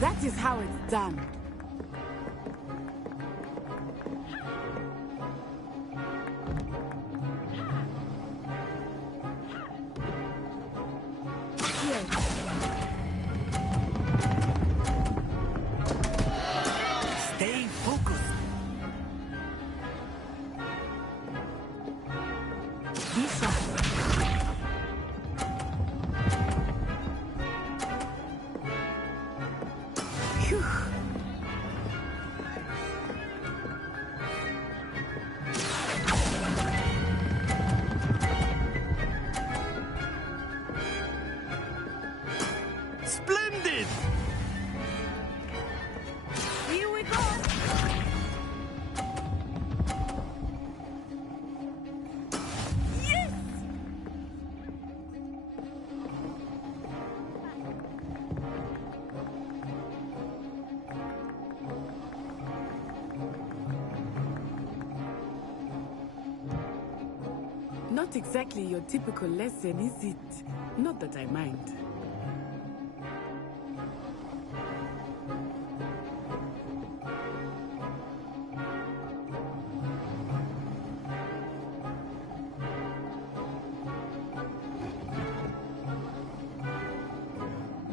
That is how it's done. Stay focused. Be sharp. Phew. Splendid! Here we go. Yes! Not exactly your typical lesson, is it? Not that I mind.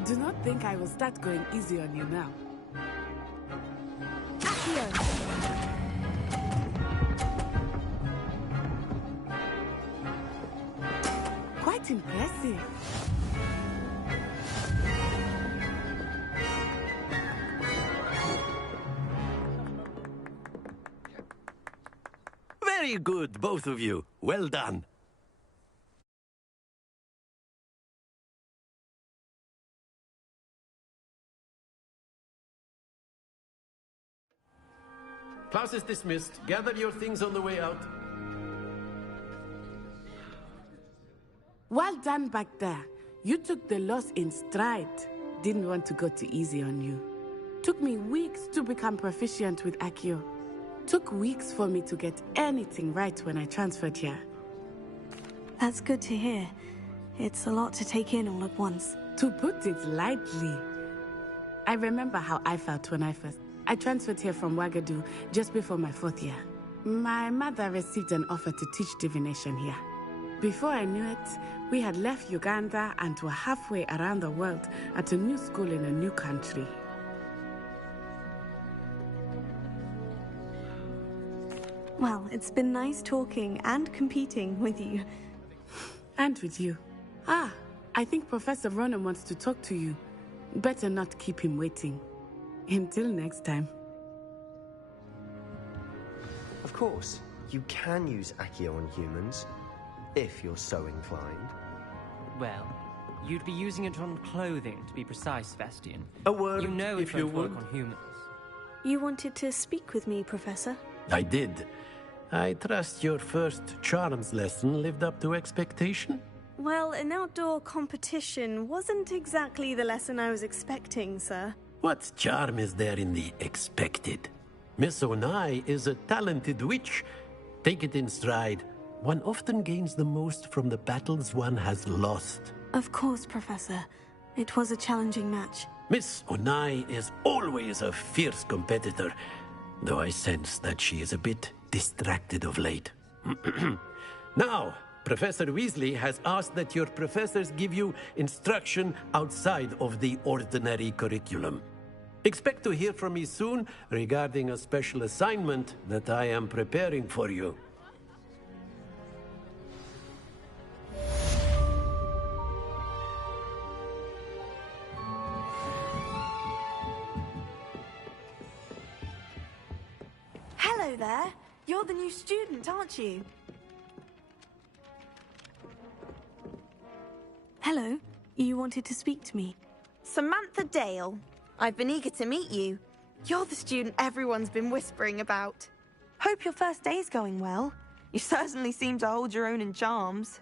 Do not think I will start going easy on you now. Here. Quite impressive. Very good, both of you. Well done. Class is dismissed. Gather your things on the way out. Well done back there. You took the loss in stride. Didn't want to go too easy on you. Took me weeks to become proficient with Accio. Took weeks for me to get anything right when I transferred here. That's good to hear. It's a lot to take in all at once. To put it lightly, I remember how I felt when I transferred here from Ouagadougou just before my 4th year. My mother received an offer to teach divination here. Before I knew it, we had left Uganda and were halfway around the world at a new school in a new country. Well, it's been nice talking and competing with you. And with you. Ah, I think Professor Ronan wants to talk to you. Better not keep him waiting. Until next time. Of course, you can use Accio on humans, if you're so inclined. Well, you'd be using it on clothing, to be precise, Vestian. A word, You know it if you won't work would. on humans. You wanted to speak with me, Professor? I did. I trust your first charms lesson lived up to expectation? Well, an outdoor competition wasn't exactly the lesson I was expecting, sir. What charm is there in the expected? Miss Onai is a talented witch. Take it in stride. One often gains the most from the battles one has lost. Of course, Professor. It was a challenging match. Miss Onai is always a fierce competitor, though I sense that she is a bit distracted of late. Now, Professor Weasley has asked that your professors give you instruction outside of the ordinary curriculum. Expect to hear from me soon regarding a special assignment that I am preparing for you. Hello there. You're the new student, aren't you? Hello. You wanted to speak to me. Samantha Dale. I've been eager to meet you. You're the student everyone's been whispering about. Hope your first day's going well. You certainly seem to hold your own in charms.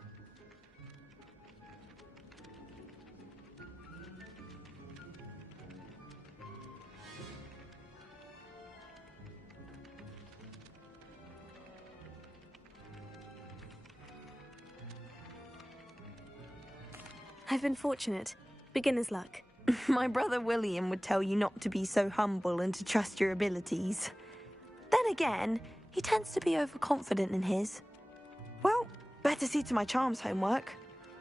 I've been fortunate. Beginner's luck. My brother William would tell you not to be so humble and to trust your abilities. Then again, he tends to be overconfident in his. Well, better see to my charms homework.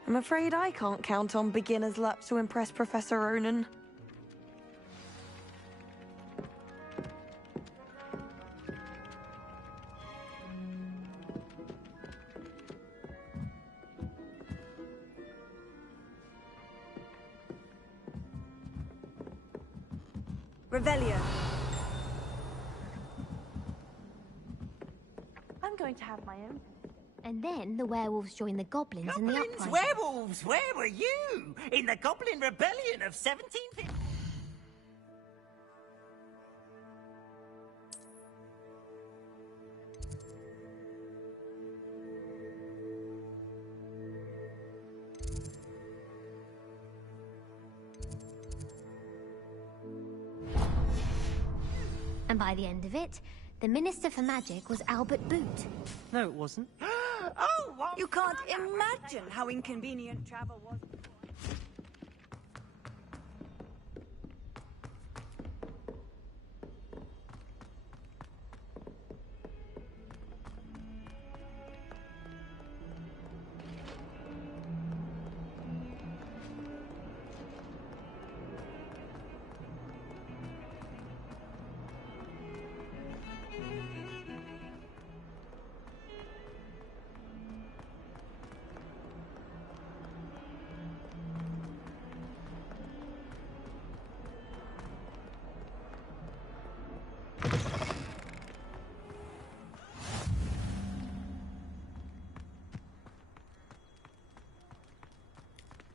I'm afraid I can't count on beginner's luck to impress Professor Ronan. Revelio. I'm going to have my own. And then the werewolves joined the goblins in the Goblins, uprising. werewolves, where were you? In the Goblin Rebellion of 1750? And by the end of it, the Minister for Magic was Albert Boot. No, it wasn't. Oh, what? You can't imagine how inconvenient travel was.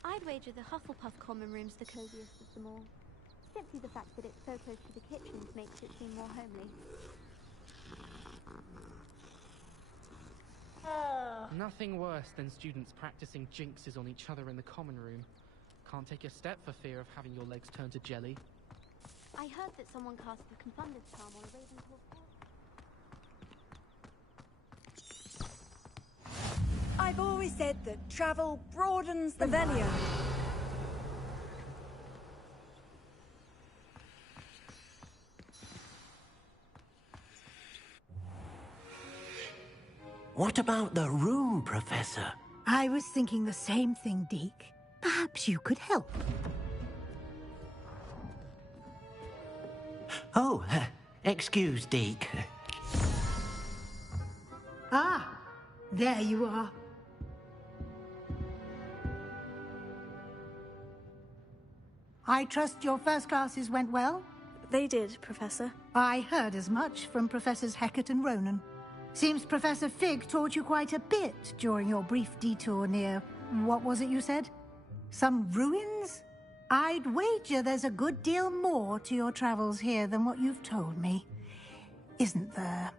I'd wager the Hufflepuff common room's the coziest of them all. Simply the fact that it's so close to the kitchens makes it seem more homely. Nothing worse than students practicing jinxes on each other in the common room. Can't take a step for fear of having your legs turn to jelly. I heard that someone cast the Confunder's Charm on a Ravenclaw fort. I've always said that travel broadens the Revelio. What about the room, Professor? I was thinking the same thing, Deke. Perhaps you could help. Oh, excuse, Deke. Ah, there you are. I trust your first classes went well? They did, Professor. I heard as much from Professors Hecat and Ronan. Seems Professor Fig taught you quite a bit during your brief detour near... what was it you said? Some ruins? I'd wager there's a good deal more to your travels here than what you've told me. Isn't there?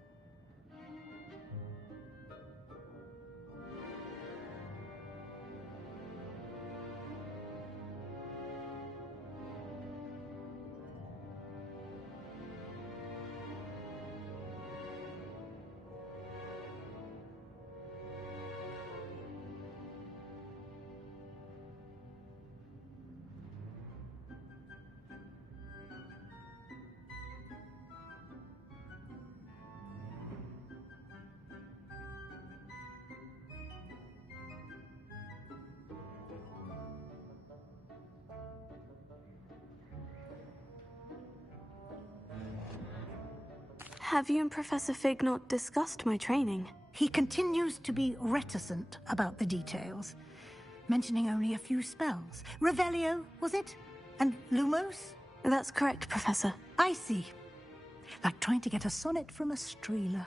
Have you and Professor Fig not discussed my training? He continues to be reticent about the details, mentioning only a few spells. Revelio, was it? And Lumos? That's correct, Professor. I see. Like trying to get a sonnet from a streeler.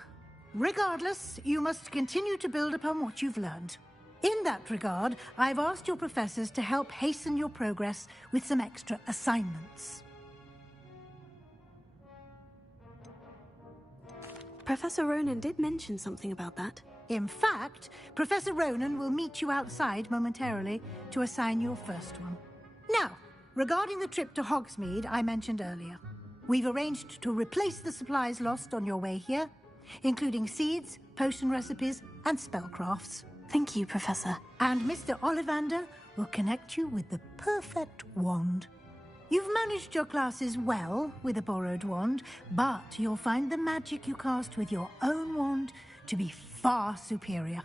Regardless, you must continue to build upon what you've learned. In that regard, I've asked your professors to help hasten your progress with some extra assignments. Professor Ronan did mention something about that. In fact, Professor Ronan will meet you outside momentarily to assign your first one. Now, regarding the trip to Hogsmeade I mentioned earlier, we've arranged to replace the supplies lost on your way here, including seeds, potion recipes, and spellcrafts. Thank you, Professor. And Mr. Ollivander will connect you with the perfect wand. You've managed your classes well with a borrowed wand, but you'll find the magic you cast with your own wand to be far superior.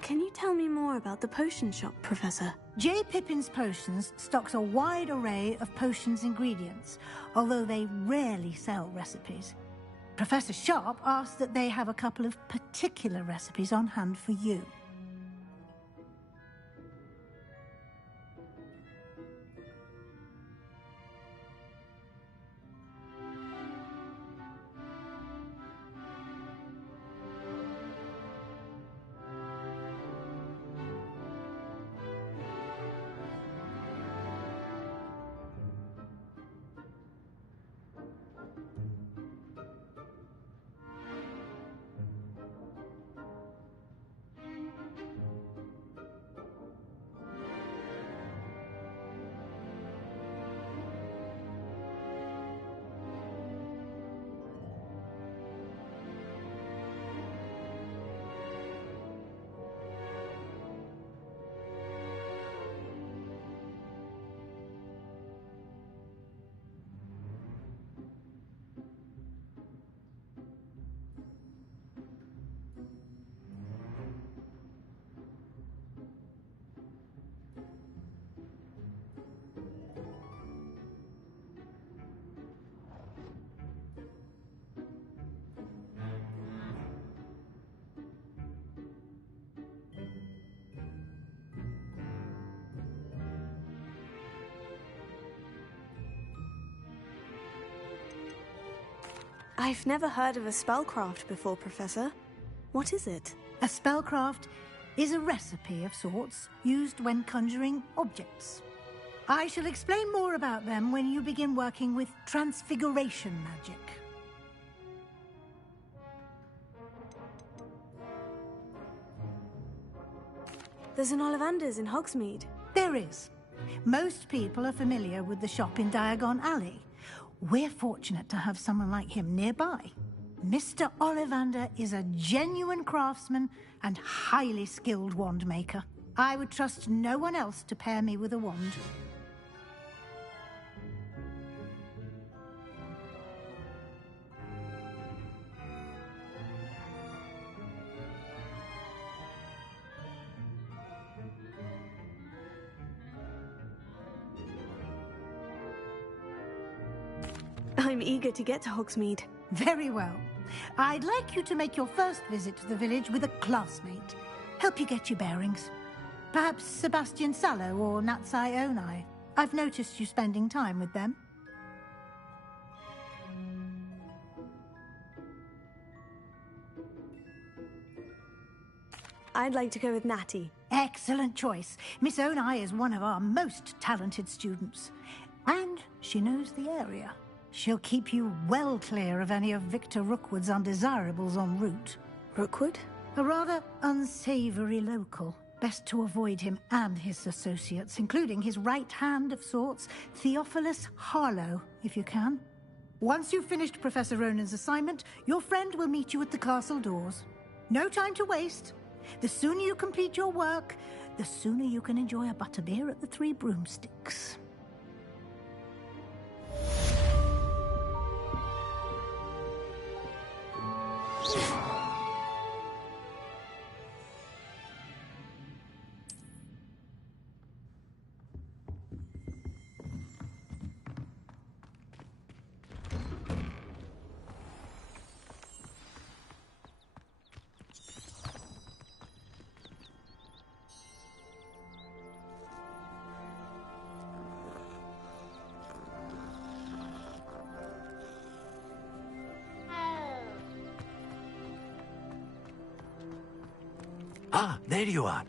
Can you tell me more about the potion shop, Professor? J. Pippin's Potions stocks a wide array of potions ingredients, although they rarely sell recipes. Professor Sharp asked that they have a couple of particular recipes on hand for you. I've never heard of a spellcraft before, Professor. What is it? A spellcraft is a recipe of sorts used when conjuring objects. I shall explain more about them when you begin working with transfiguration magic. There's an Ollivander's in Hogsmeade. There is. Most people are familiar with the shop in Diagon Alley. We're fortunate to have someone like him nearby. Mr. Ollivander is a genuine craftsman and highly skilled wand maker. I would trust no one else to pair me with a wand. I'm eager to get to Hogsmeade. Very well. I'd like you to make your first visit to the village with a classmate. Help you get your bearings. Perhaps Sebastian Sallow or Natsai Onai. I've noticed you spending time with them. I'd like to go with Natty. Excellent choice. Miss Onai is one of our most talented students. And she knows the area. She'll keep you well clear of any of Victor Rookwood's undesirables en route. Rookwood? A rather unsavoury local. Best to avoid him and his associates, including his right hand of sorts, Theophilus Harlow, if you can. Once you've finished Professor Ronan's assignment, your friend will meet you at the castle doors. No time to waste. The sooner you complete your work, the sooner you can enjoy a butterbeer at the Three Broomsticks. Ah, there you are.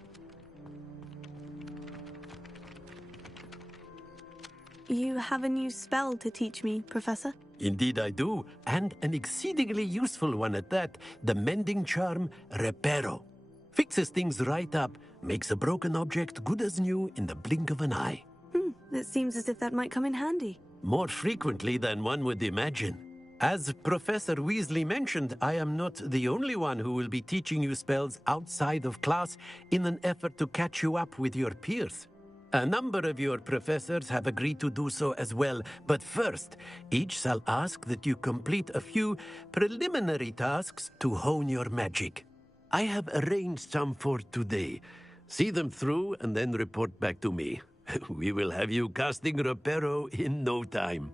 You have a new spell to teach me, Professor? Indeed I do, and an exceedingly useful one at that. The mending charm, Reparo. Fixes things right up, makes a broken object good as new in the blink of an eye. It seems as if that might come in handy. More frequently than one would imagine. As Professor Weasley mentioned, I am not the only one who will be teaching you spells outside of class in an effort to catch you up with your peers. A number of your professors have agreed to do so as well, but first, each shall ask that you complete a few preliminary tasks to hone your magic. I have arranged some for today. See them through and then report back to me. We will have you casting Reparo in no time.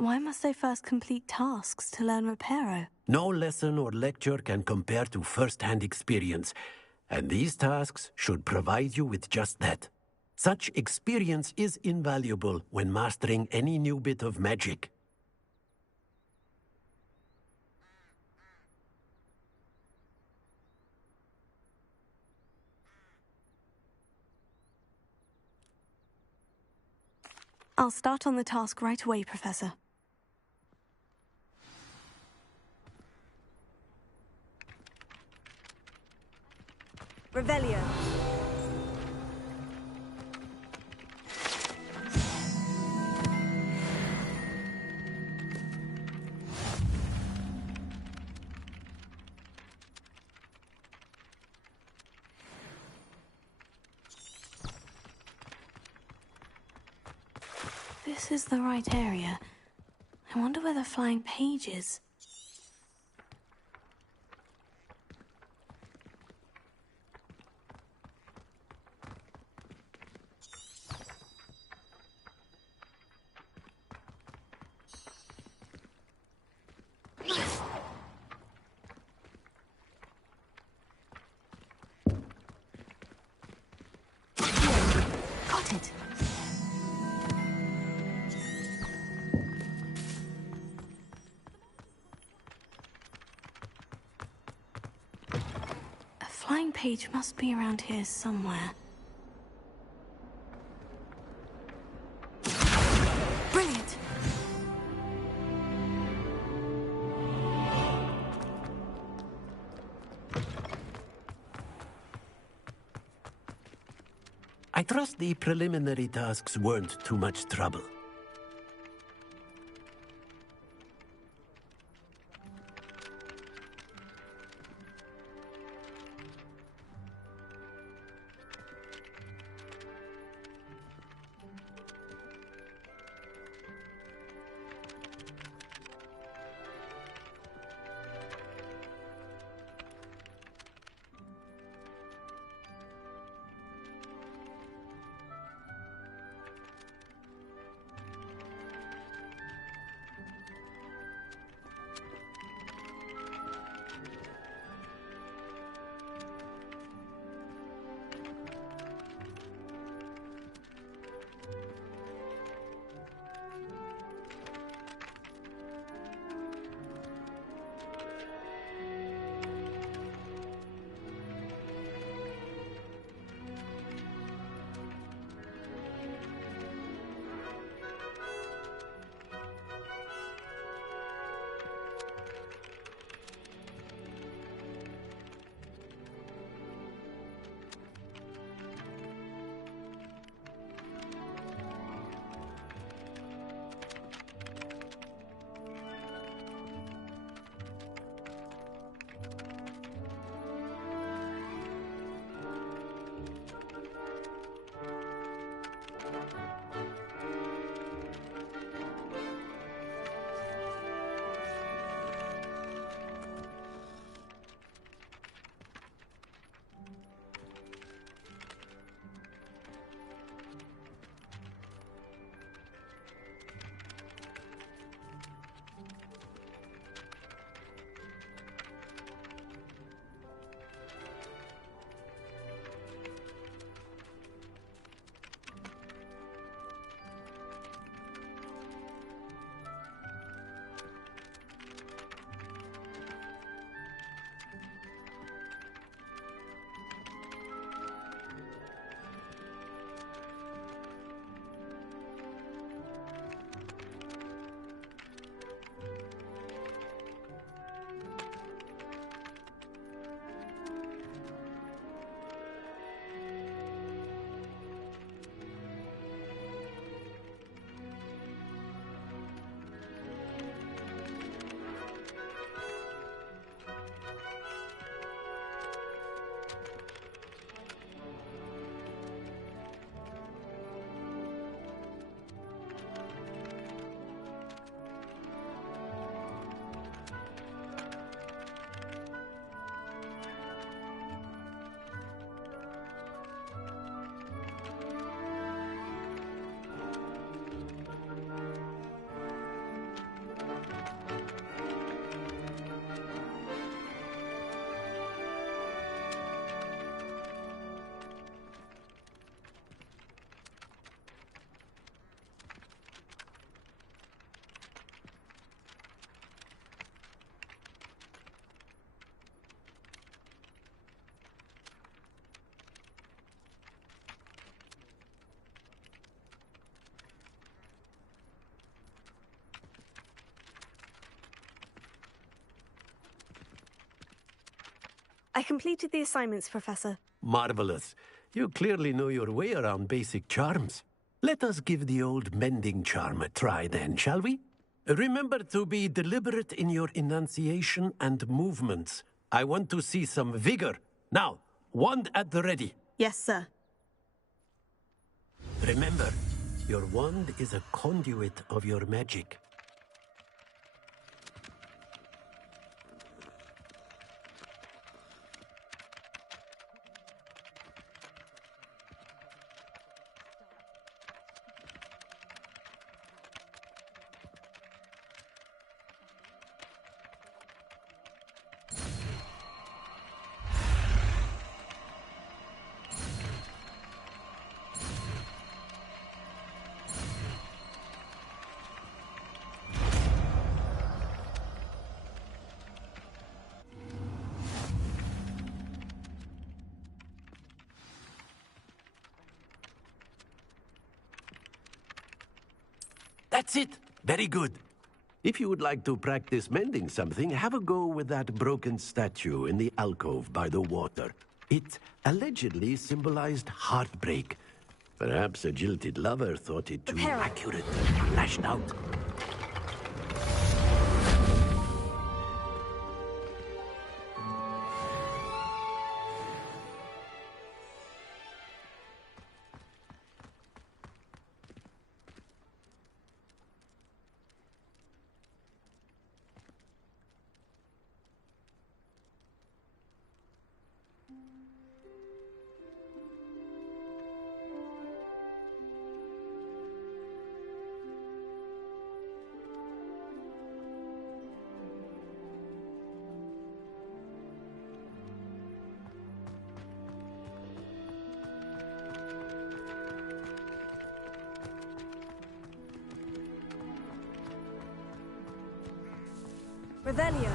Why must I first complete tasks to learn Reparo? No lesson or lecture can compare to first-hand experience, and these tasks should provide you with just that. Such experience is invaluable when mastering any new bit of magic. I'll start on the task right away, Professor. Revelio. This is the right area. I wonder where the flying page is. Got it. A flying page must be around here somewhere. Brilliant! I trust the preliminary tasks weren't too much trouble. I completed the assignments, Professor. Marvelous. You clearly know your way around basic charms. Let us give the old mending charm a try then, shall we? Remember to be deliberate in your enunciation and movements. I want to see some vigor. Now, wand at the ready. Yes, sir. Remember, your wand is a conduit of your magic. That's it. Very good. If you would like to practice mending something, have a go with that broken statue in the alcove by the water. It allegedly symbolized heartbreak. Perhaps a jilted lover thought it too accurate and lashed out. Revelio.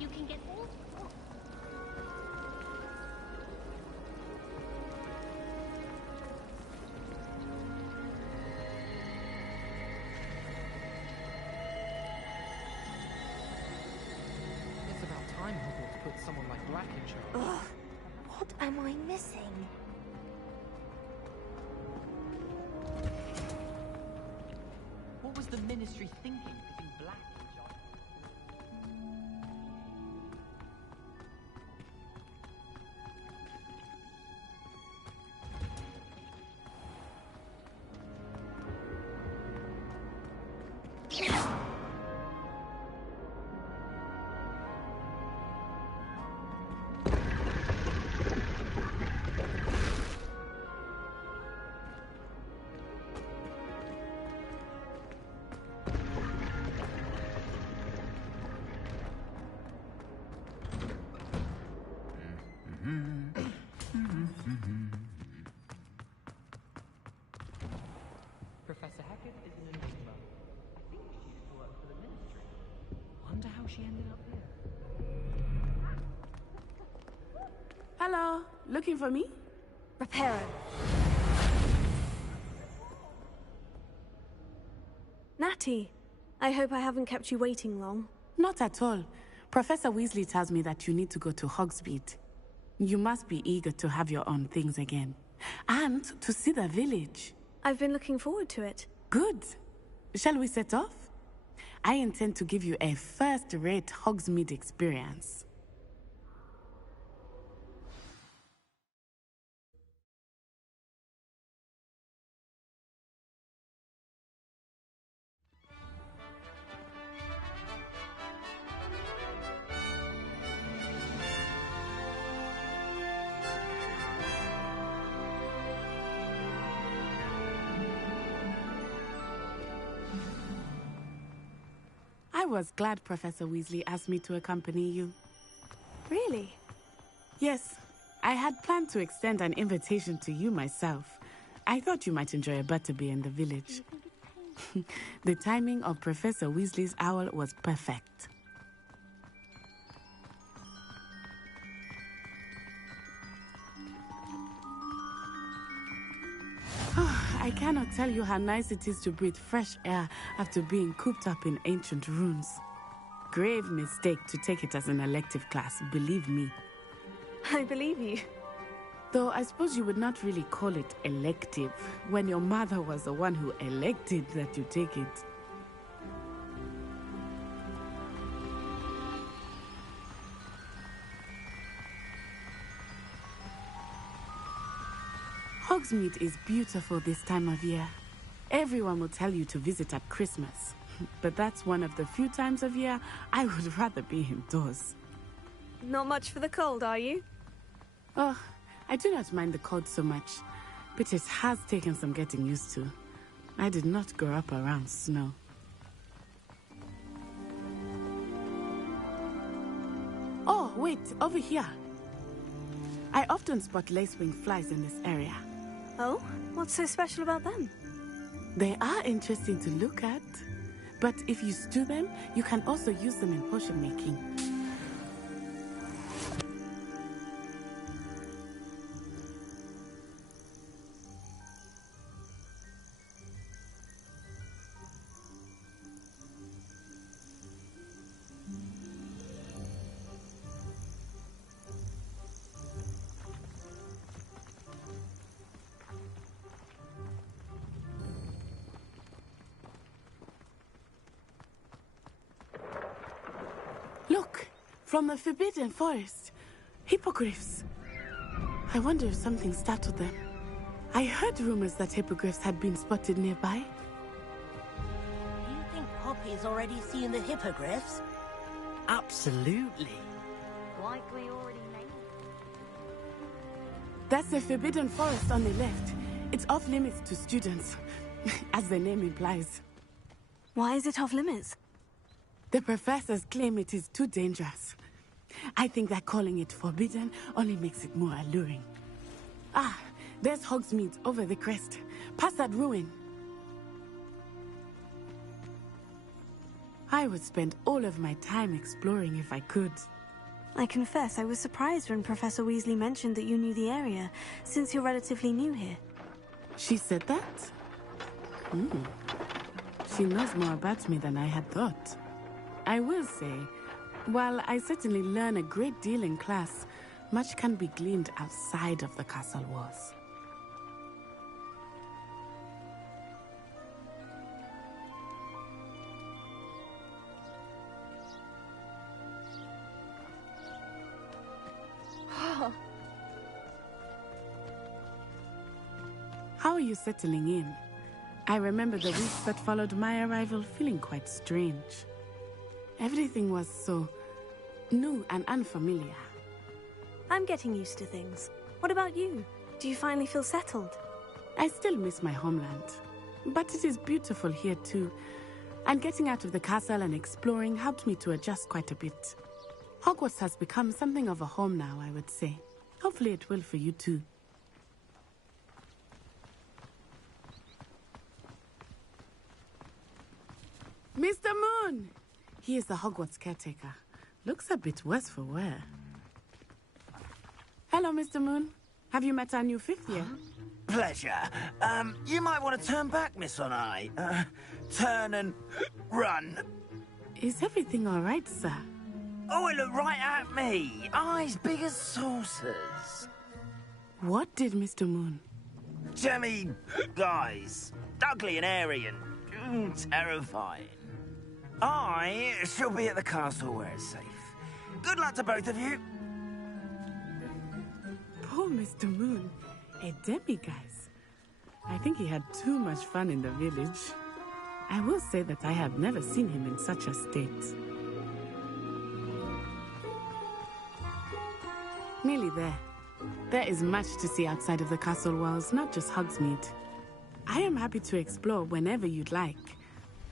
You can get all... It's about time Hogwarts put someone like Black in charge. Ugh, what am I missing? What was the Ministry thinking, putting Black in charge? Professor Hackett is an enigma. I think she used to work for the Ministry. Wonder how she ended up here. Hello, looking for me? Reparo. Natty, I hope I haven't kept you waiting long. Not at all. Professor Weasley tells me that you need to go to Hogsmeade. You must be eager to have your own things again. And to see the village. I've been looking forward to it. Good. Shall we set off? I intend to give you a first-rate Hogsmeade experience. was glad Professor Weasley asked me to accompany you. Really? Yes, I had planned to extend an invitation to you myself. I thought you might enjoy a butterbeer in the village. The timing of Professor Weasley's owl was perfect. I cannot tell you how nice it is to breathe fresh air after being cooped up in ancient ruins. Grave mistake to take it as an elective class, believe me. I believe you. Though I suppose you would not really call it elective when your mother was the one who elected that you take it. Hogsmeade is beautiful this time of year. Everyone will tell you to visit at Christmas. But that's one of the few times of year I would rather be indoors. Not much for the cold, are you? Oh, I do not mind the cold so much, but it has taken some getting used to. I did not grow up around snow. Oh, wait, over here. I often spot lacewing flies in this area. Oh? What's so special about them? They are interesting to look at, but if you stew them, you can also use them in potion making. Look, from the Forbidden Forest. Hippogriffs. I wonder if something startled them. I heard rumors that hippogriffs had been spotted nearby. Do you think Poppy's already seen the hippogriffs? Absolutely. Like we already named. That's the Forbidden Forest on the left. It's off limits to students, as the name implies. Why is it off limits? The professors claim it is too dangerous. I think that calling it forbidden only makes it more alluring. Ah, there's Hogsmeade over the crest. Past that ruin. I would spend all of my time exploring if I could. I confess I was surprised when Professor Weasley mentioned that you knew the area, since you're relatively new here. She said that? She knows more about me than I had thought. I will say, while I certainly learn a great deal in class, much can be gleaned outside of the castle walls. How are you settling in? I remember the weeks that followed my arrival feeling quite strange. Everything was so new and unfamiliar. I'm getting used to things. What about you? Do you finally feel settled? I still miss my homeland, but it is beautiful here too. And getting out of the castle and exploring helped me to adjust quite a bit. Hogwarts has become something of a home now, I would say. Hopefully it will for you too. Mr. Moon! He is the Hogwarts caretaker. Looks a bit worse for wear. Hello, Mr. Moon. Have you met our new fifth year? Pleasure. You might want to turn back, Miss Onai. Turn and run. Is everything all right, sir? Oh, it looked right at me. Eyes big as saucers. What did Mr. Moon? Jemmy, guys. Ugly and airy and terrifying. I shall be at the castle where it's safe. Good luck to both of you. Poor Mr. Moon. A demiguise. I think he had too much fun in the village. I will say that I have never seen him in such a state. Nearly there. There is much to see outside of the castle walls, not just Hogsmeade. I am happy to explore whenever you'd like.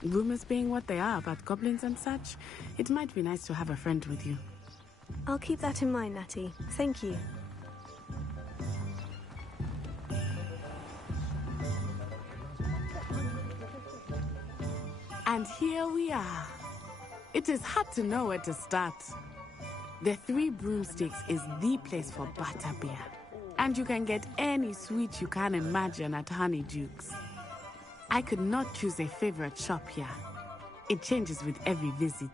Rumors being what they are about goblins and such, it might be nice to have a friend with you. I'll keep that in mind, Natty. Thank you. And here we are. It is hard to know where to start. The Three Broomsticks is the place for butterbeer. And you can get any sweet you can imagine at Honeydukes. I could not choose a favorite shop here. It changes with every visit.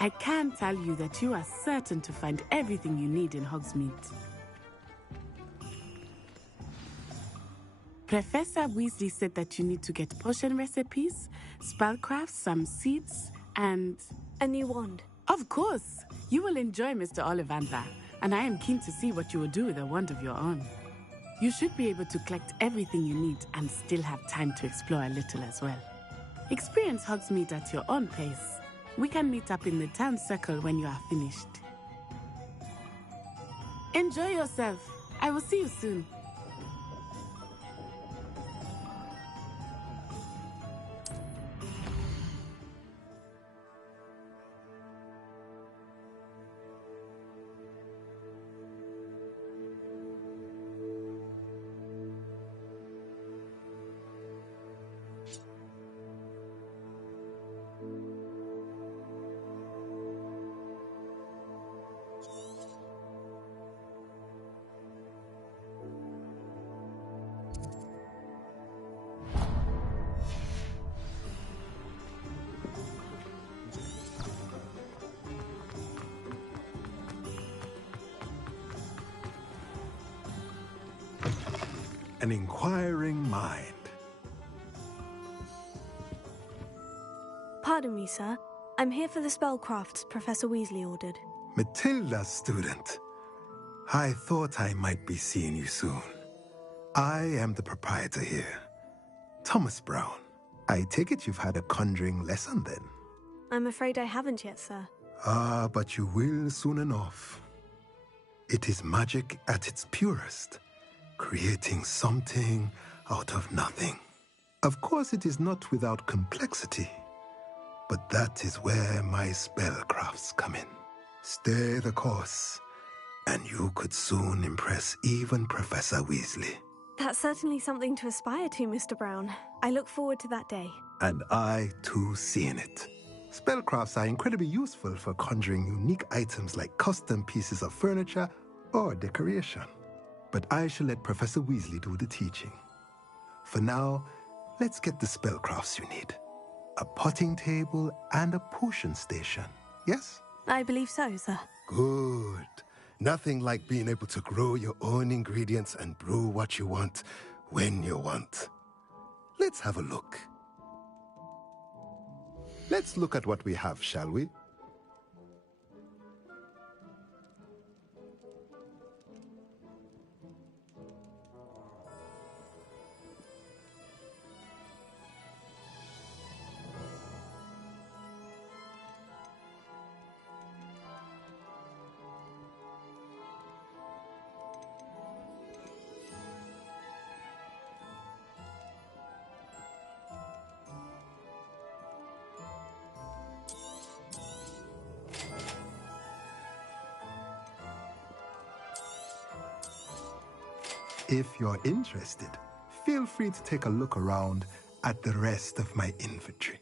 I can tell you that you are certain to find everything you need in Hogsmeade. Professor Weasley said that you need to get potion recipes, spellcrafts, some seeds, and... a new wand. Of course! You will enjoy Mr. Ollivander, and I am keen to see what you will do with a wand of your own. You should be able to collect everything you need and still have time to explore a little as well. Experience Hogsmeade at your own pace. We can meet up in the town circle when you are finished. Enjoy yourself. I will see you soon. An inquiring mind. Pardon me, sir. I'm here for the spellcrafts Professor Weasley ordered. Matilda, student. I thought I might be seeing you soon. I am the proprietor here, Thomas Brown. I take it you've had a conjuring lesson then? I'm afraid I haven't yet, sir. Ah, but you will soon enough. It is magic at its purest, creating something out of nothing. Of course, it is not without complexity, but that is where my spellcrafts come in. Stay the course, and you could soon impress even Professor Weasley. That's certainly something to aspire to, Mr. Brown. I look forward to that day. And I, too, seeing it. Spellcrafts are incredibly useful for conjuring unique items like custom pieces of furniture or decoration. But I shall let Professor Weasley do the teaching. For now, let's get the spellcrafts you need. A potting table and a potion station, yes? I believe so, sir. Good. Nothing like being able to grow your own ingredients and brew what you want when you want. Let's have a look. Let's look at what we have, shall we? If you're interested, feel free to take a look around at the rest of my inventory.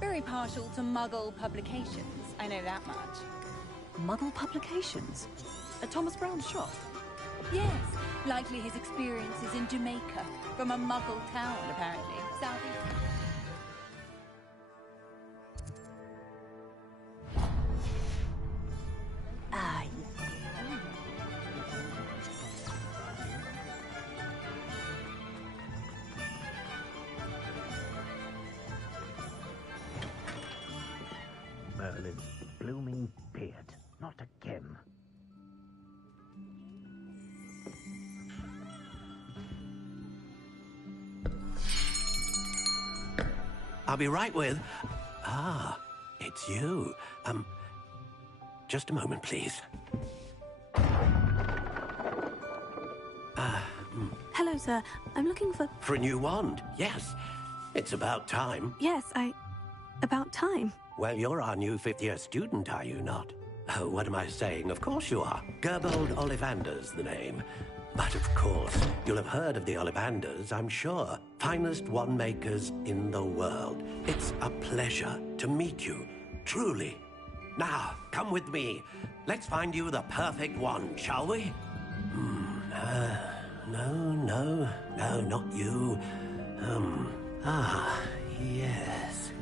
Very partial to Muggle publications, I know that much. Muggle publications? At Thomas Brown's shop? Yes, likely his experiences in Jamaica, from a Muggle town, apparently. Southeast. Ah, Merlin's blooming beard. Not again. I'll be right with... Ah, it's you. Just a moment, please. Hello, sir. I'm looking for... For a new wand, yes. It's about time. Yes, about time. Well, you're our new fifth-year student, are you not? Oh, what am I saying? Of course you are. Gerbold Ollivander's the name. But of course, you'll have heard of the Ollivanders, I'm sure. Finest wand makers in the world. It's a pleasure to meet you, truly. Now, come with me. Let's find you the perfect wand, shall we? No, not you. Yes.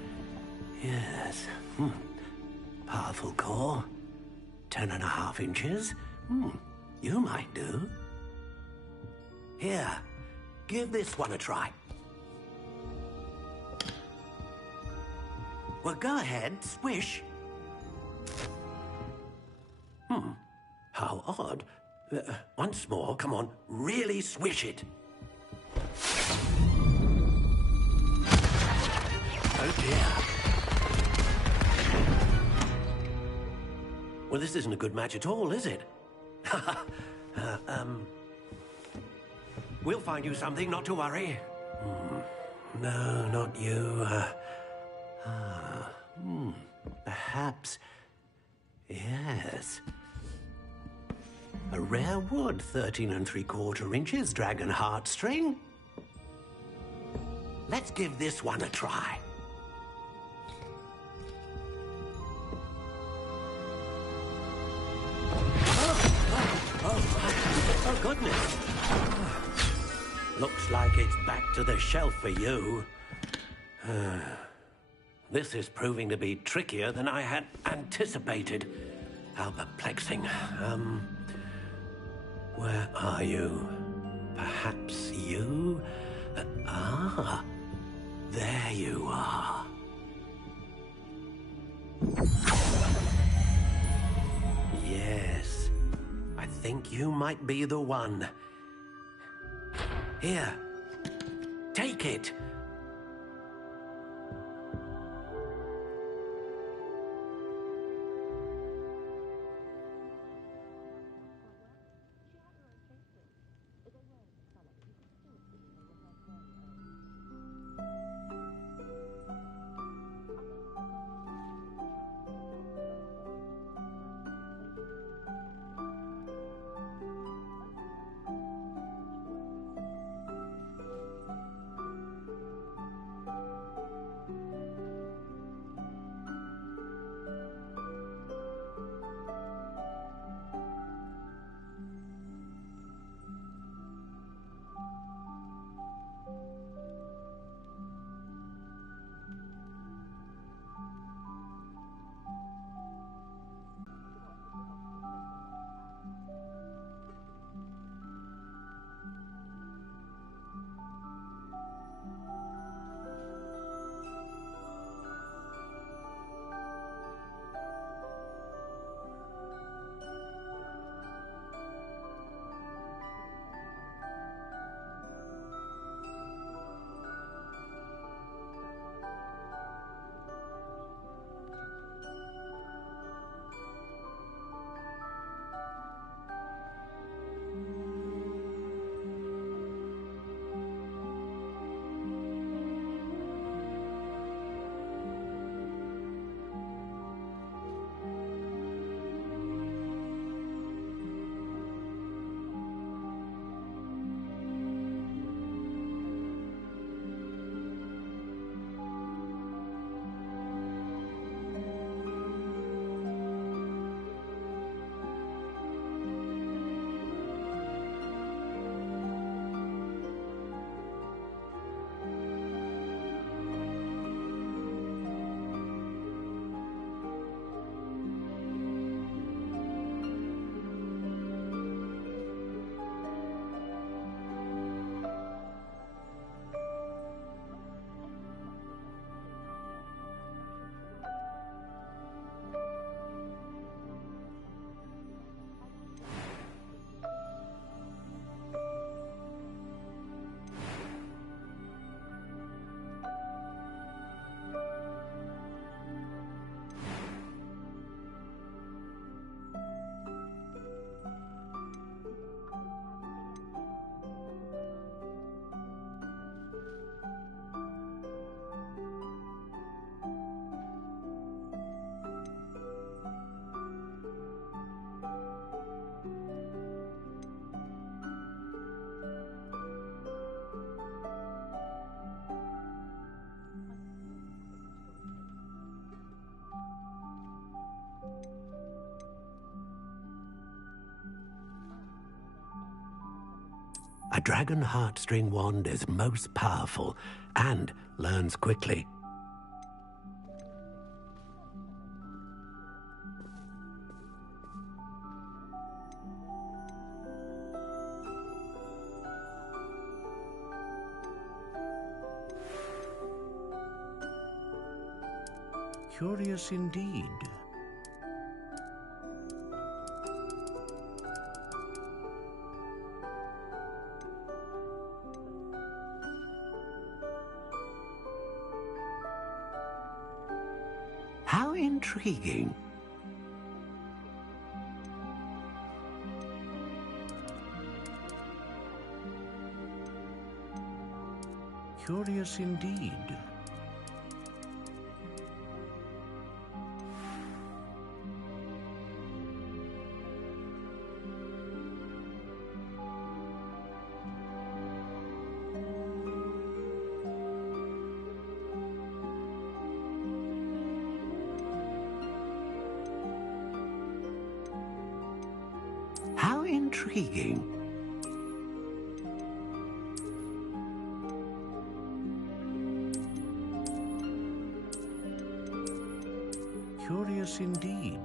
Powerful core. 10.5 inches. You might do. Here, give this one a try. Well, go ahead, swish. How odd. Once more, come on, really swish it. Oh dear. Well, this isn't a good match at all, is it? We'll find you something, not to worry. No, not you. Perhaps... Yes. A rare wood, 13 3/4 inches, dragon heartstring. Let's give this one a try. Oh, goodness. Looks like it's back to the shelf for you. This is proving to be trickier than I had anticipated. How perplexing. Where are you? Perhaps you? There you are. Yes, I think you might be the one. Here, take it. dragon heartstring wand is most powerful and learns quickly. Curious indeed. How intriguing. Curious indeed. How intriguing. Curious indeed.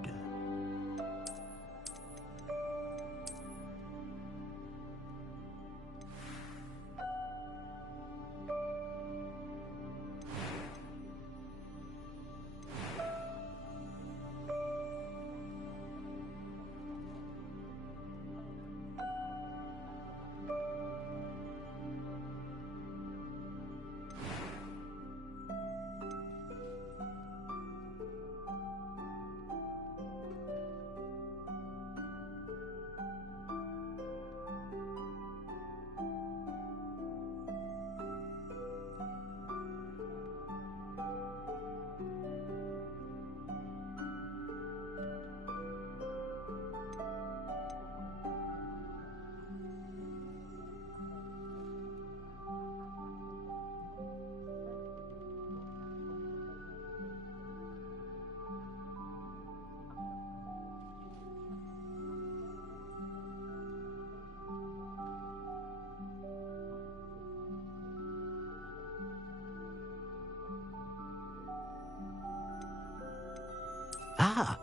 Ah,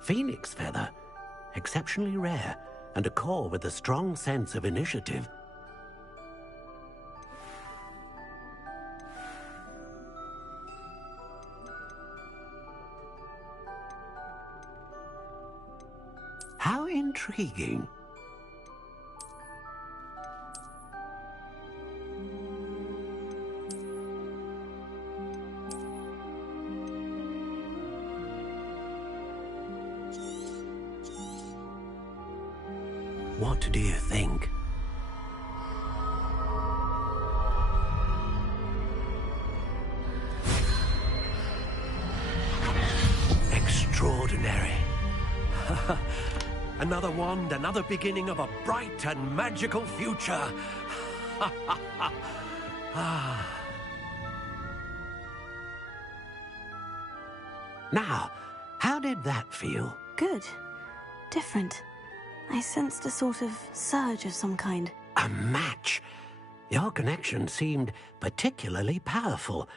phoenix feather. Exceptionally rare, and a core with a strong sense of initiative. How intriguing. What do you think? Extraordinary. Another wand, another beginning of a bright and magical future. Now, how did that feel? Good. Different. I sensed a sort of surge of some kind. A match. Your connection seemed particularly powerful.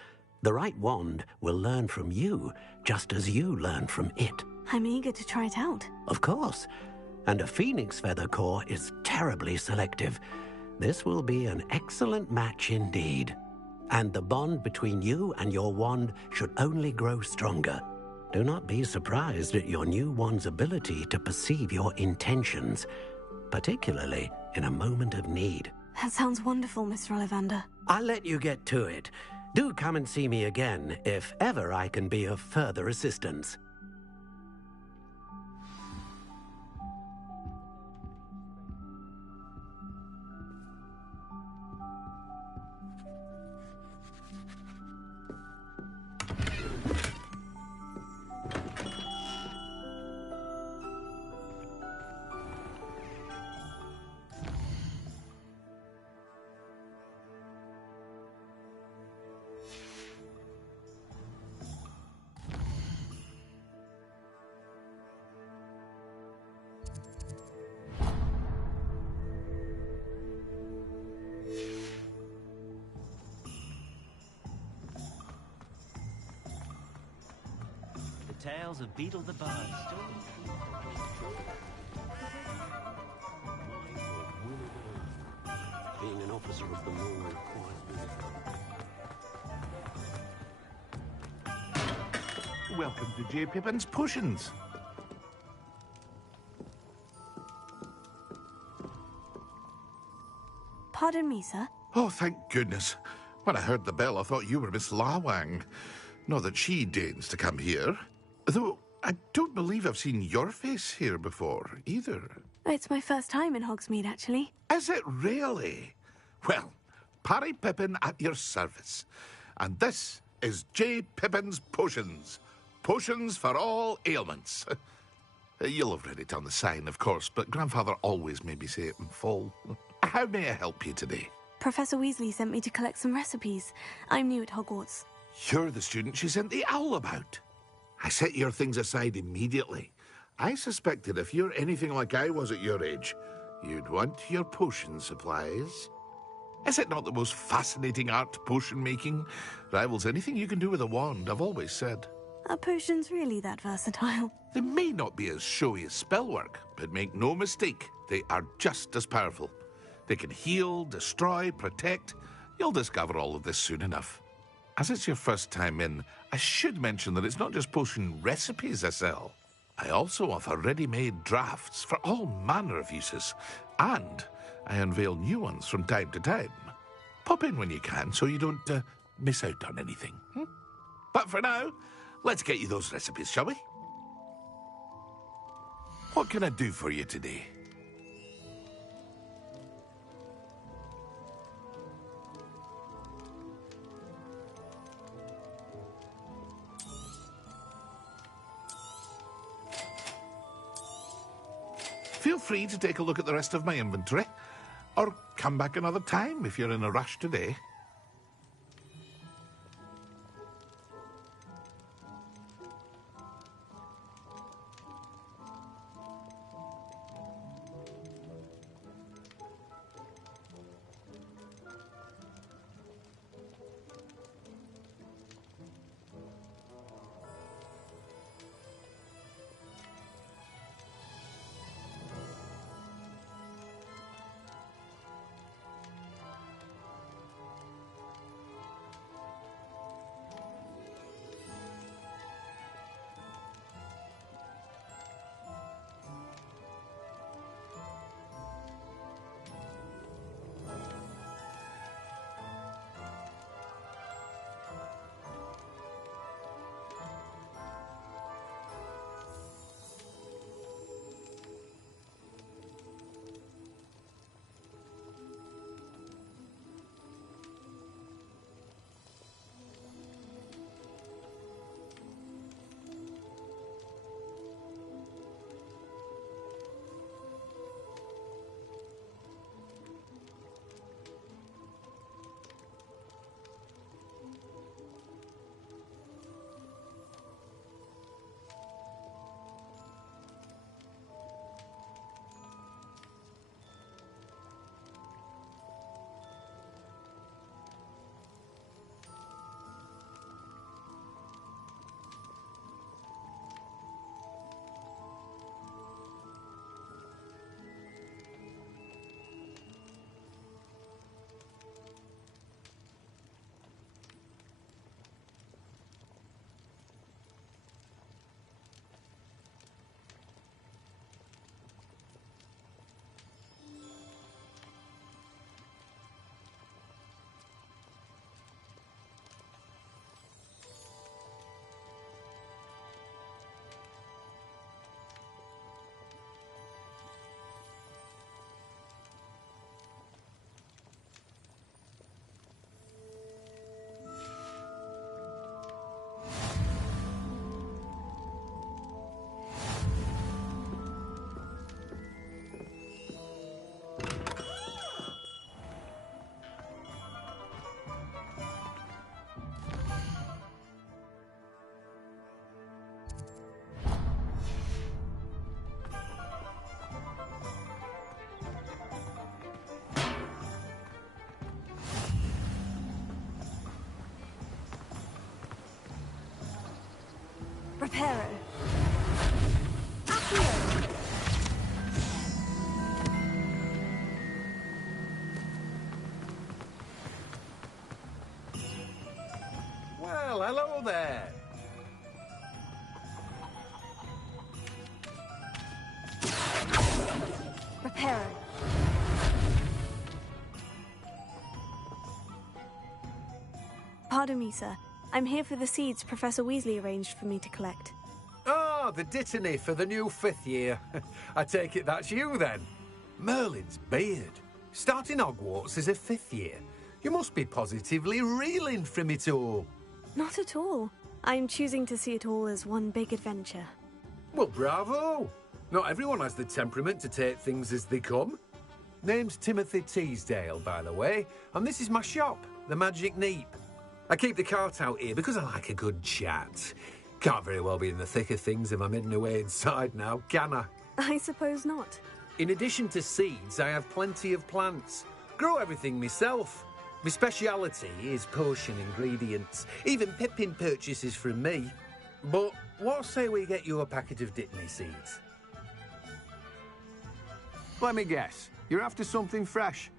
The right wand will learn from you, just as you learn from it. I'm eager to try it out. Of course. And a phoenix feather core is terribly selective. This will be an excellent match indeed. And the bond between you and your wand should only grow stronger. Do not be surprised at your new wand's ability to perceive your intentions, particularly in a moment of need. That sounds wonderful, Mr. Ollivander. I'll let you get to it. Do come and see me again if ever I can be of further assistance. Tales of Beetle the Bard. Being an officer of the law requires Welcome to J. Pippin's Potions. Pardon me, sir. Oh, thank goodness. When I heard the bell, I thought you were Miss Lawang. Not that she deigns to come here. Though I don't believe I've seen your face here before, either. It's my first time in Hogsmeade, actually. Is it really? Well, Parry Pippin at your service. And this is J. Pippin's Potions. Potions for all ailments. You'll have read it on the sign, of course, but Grandfather always made me say it in full. How may I help you today? Professor Weasley sent me to collect some recipes. I'm new at Hogwarts. You're the student she sent the owl about. I set your things aside immediately. I suspected if you're anything like I was at your age, you'd want your potion supplies. Is it not the most fascinating art, potion making? Rivals anything you can do with a wand, I've always said. Are potions really that versatile? They may not be as showy as spellwork, but make no mistake, they are just as powerful. They can heal, destroy, protect. You'll discover all of this soon enough. As it's your first time in, I should mention that it's not just potion recipes I sell. I also offer ready-made drafts for all manner of uses, and I unveil new ones from time to time. Pop in when you can so you don't miss out on anything. But for now, let's get you those recipes, shall we? What can I do for you today? Feel free to take a look at the rest of my inventory, or come back another time if you're in a rush today. Reparo. Accio. Well, hello there. Reparo. Pardon me, sir. I'm here for the seeds Professor Weasley arranged for me to collect. Oh, the dittany for the new 5th year. I take it that's you, then. Merlin's beard. Starting Hogwarts as a 5th year. You must be positively reeling from it all. Not at all. I'm choosing to see it all as one big adventure. Well, bravo. Not everyone has the temperament to take things as they come. Name's Timothy Teasdale, by the way, and this is my shop, the Magic Neep. I keep the cart out here because I like a good chat. Can't very well be in the thick of things if I'm hidden away inside now, can I? I suppose not. In addition to seeds, I have plenty of plants. Grow everything myself. My speciality is potion ingredients. Even Pippin purchases from me. But what say we get you a packet of Dittany seeds? Let me guess. You're after something fresh.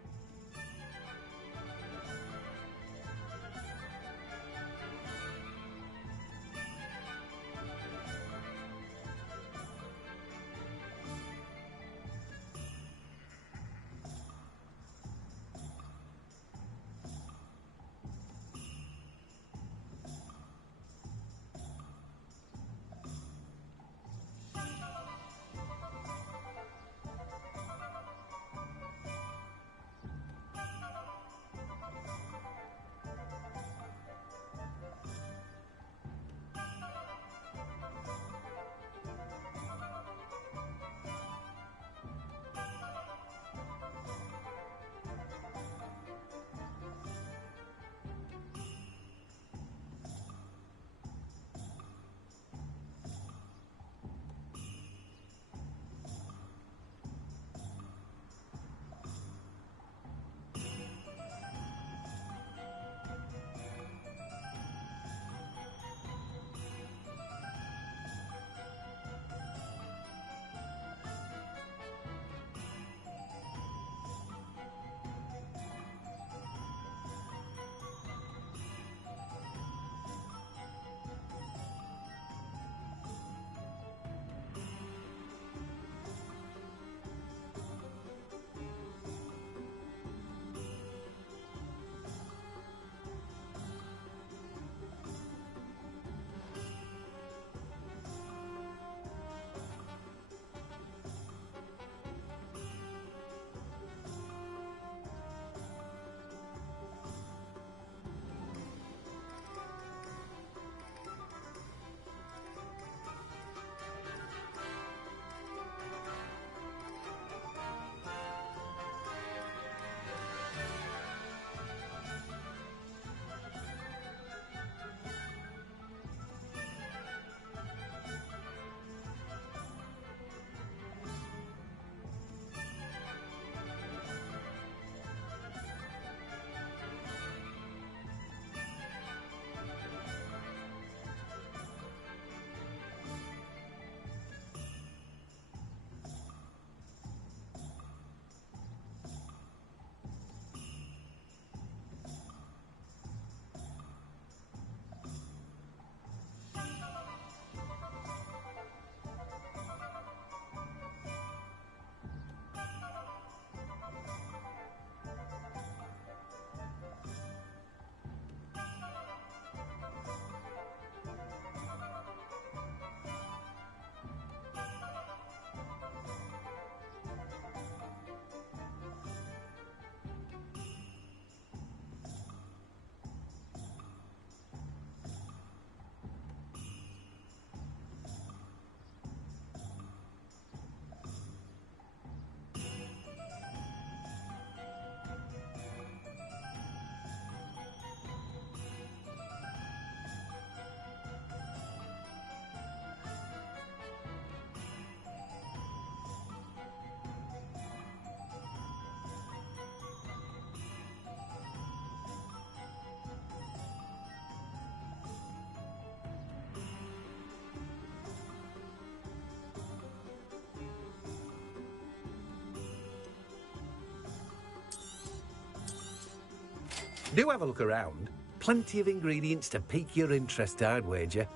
Do have a look around. Plenty of ingredients to pique your interest, I'd wager.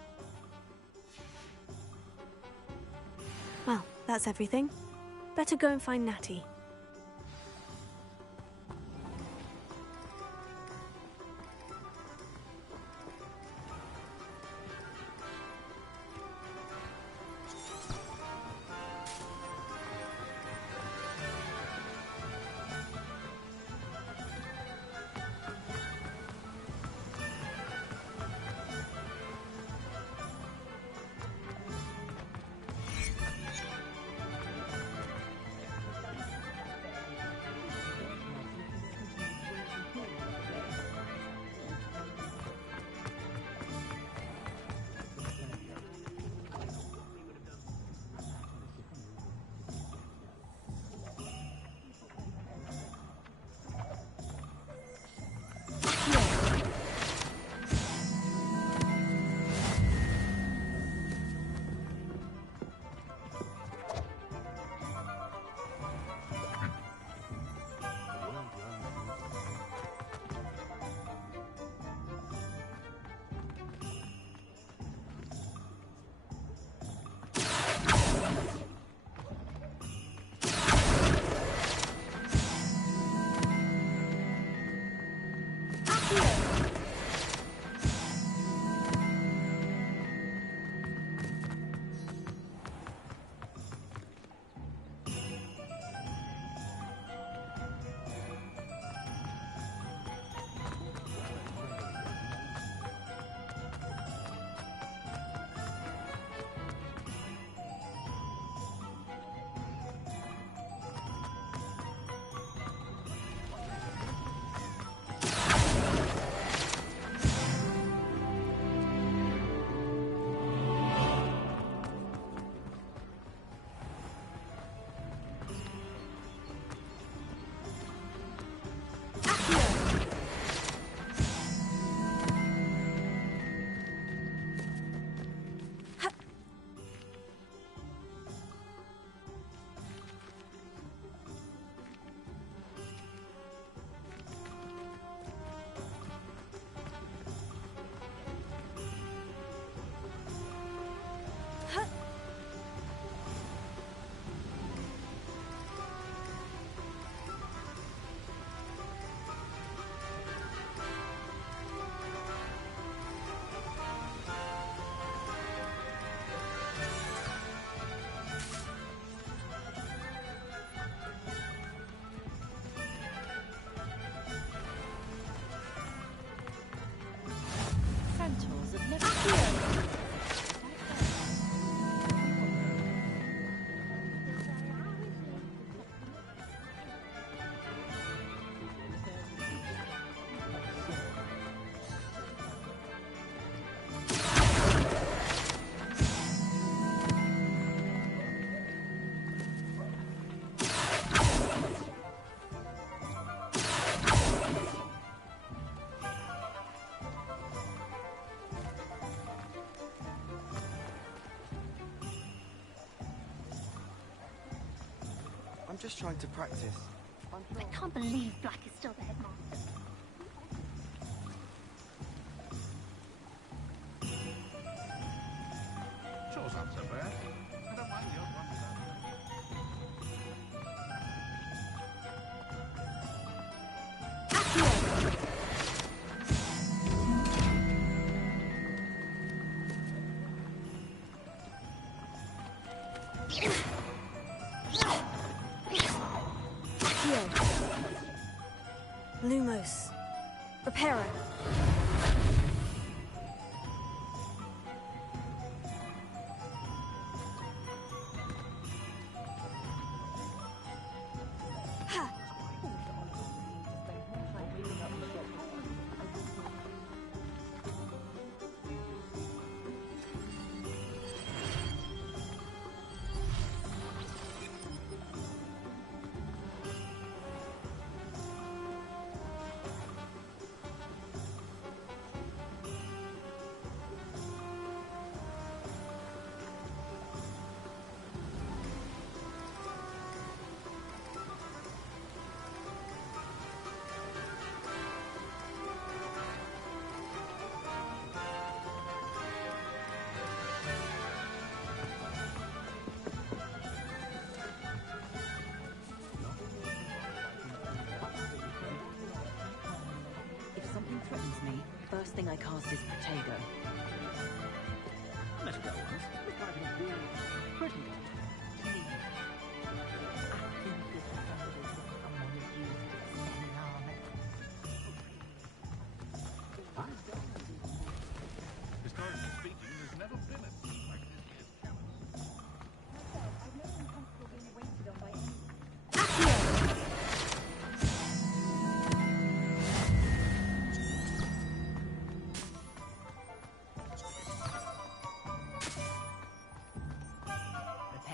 Well, that's everything. Better go and find Natty. I'm just trying to practice. I can't believe Black is still the headmaster. Chore's not so bad. I don't mind the odd one. Lumos. Reparo. thing I cast is Protego. Let's go once. Look like a really pretty. Historically speaking, there's never been a team like this year's calendar. I've never been comfortable being waited on by anyone. Let's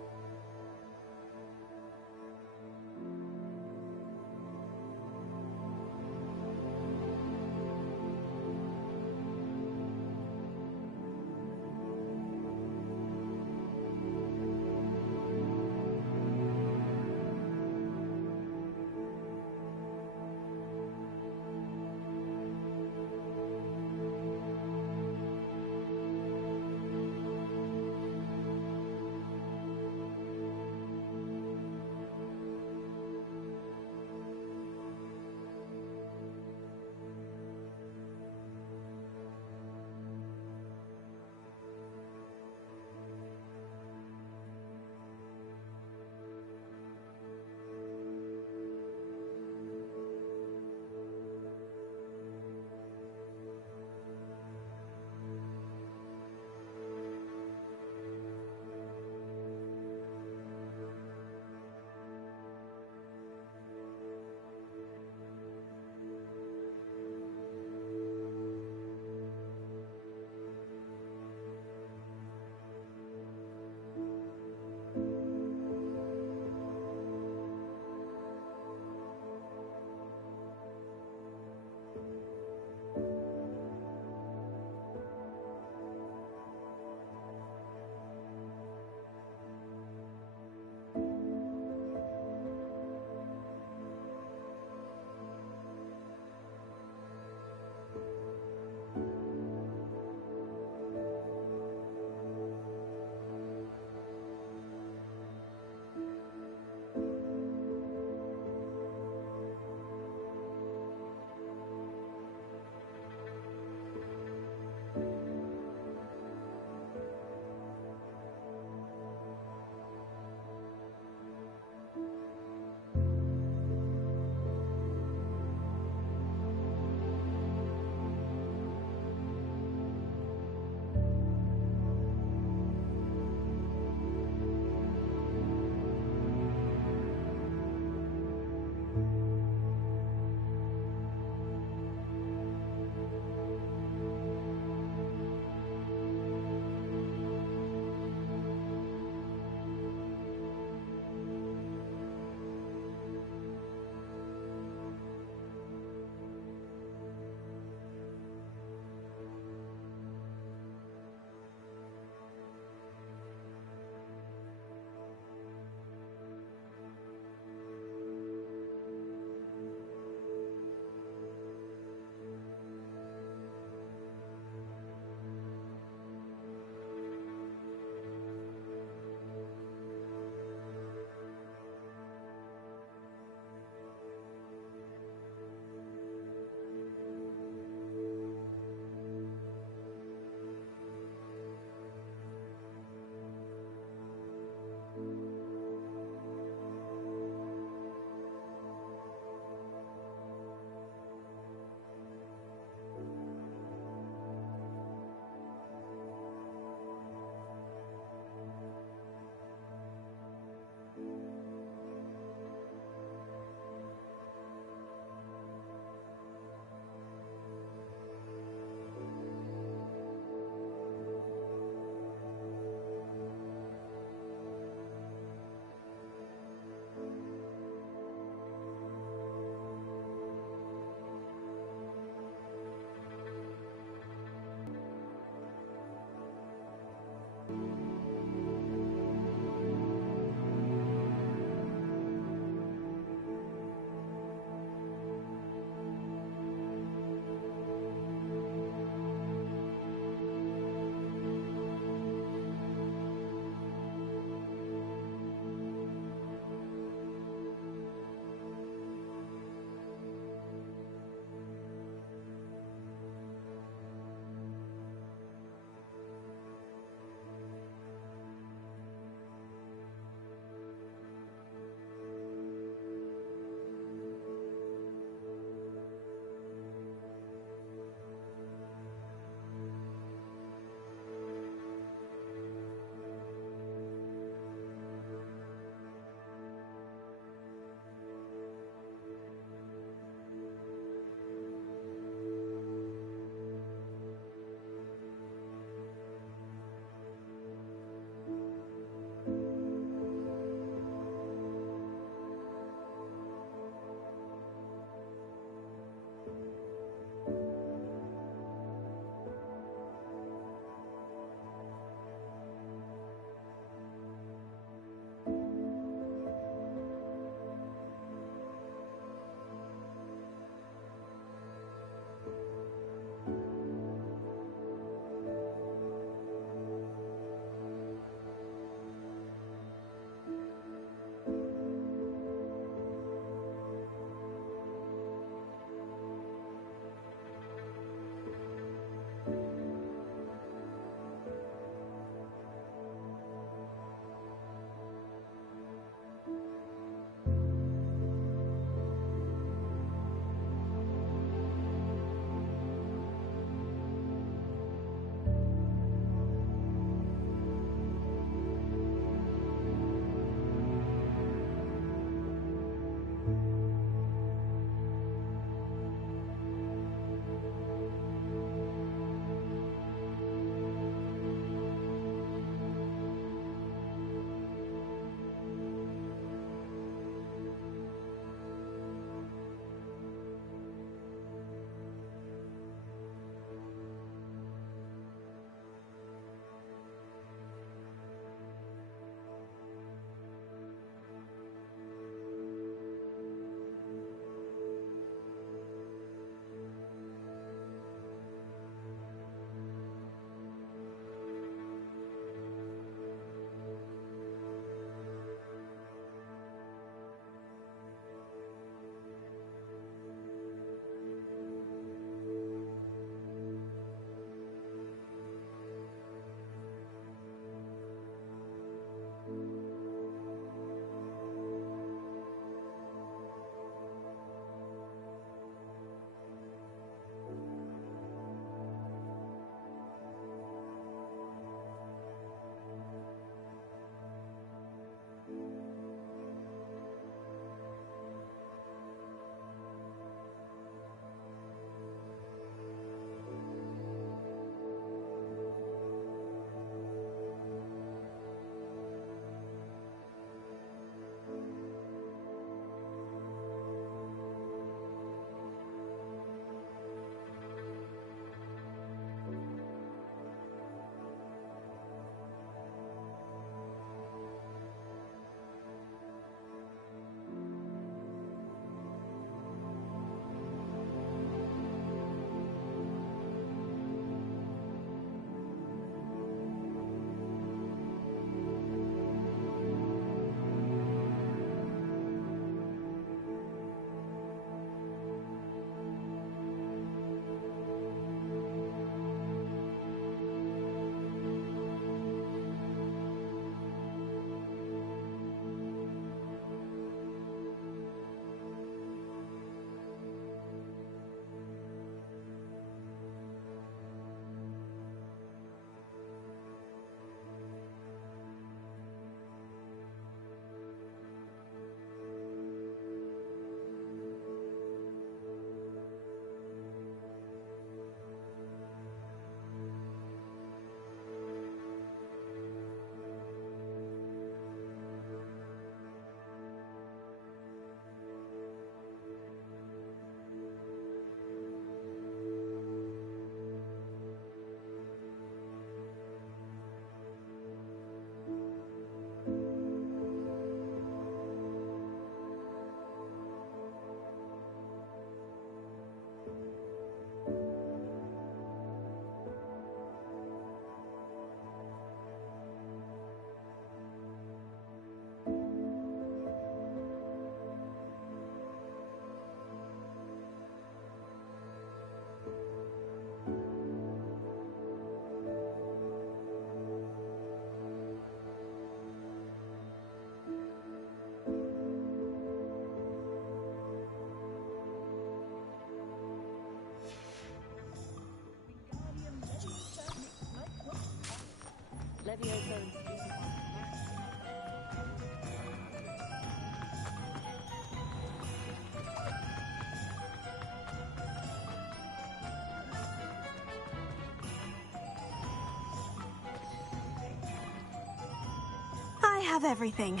have everything.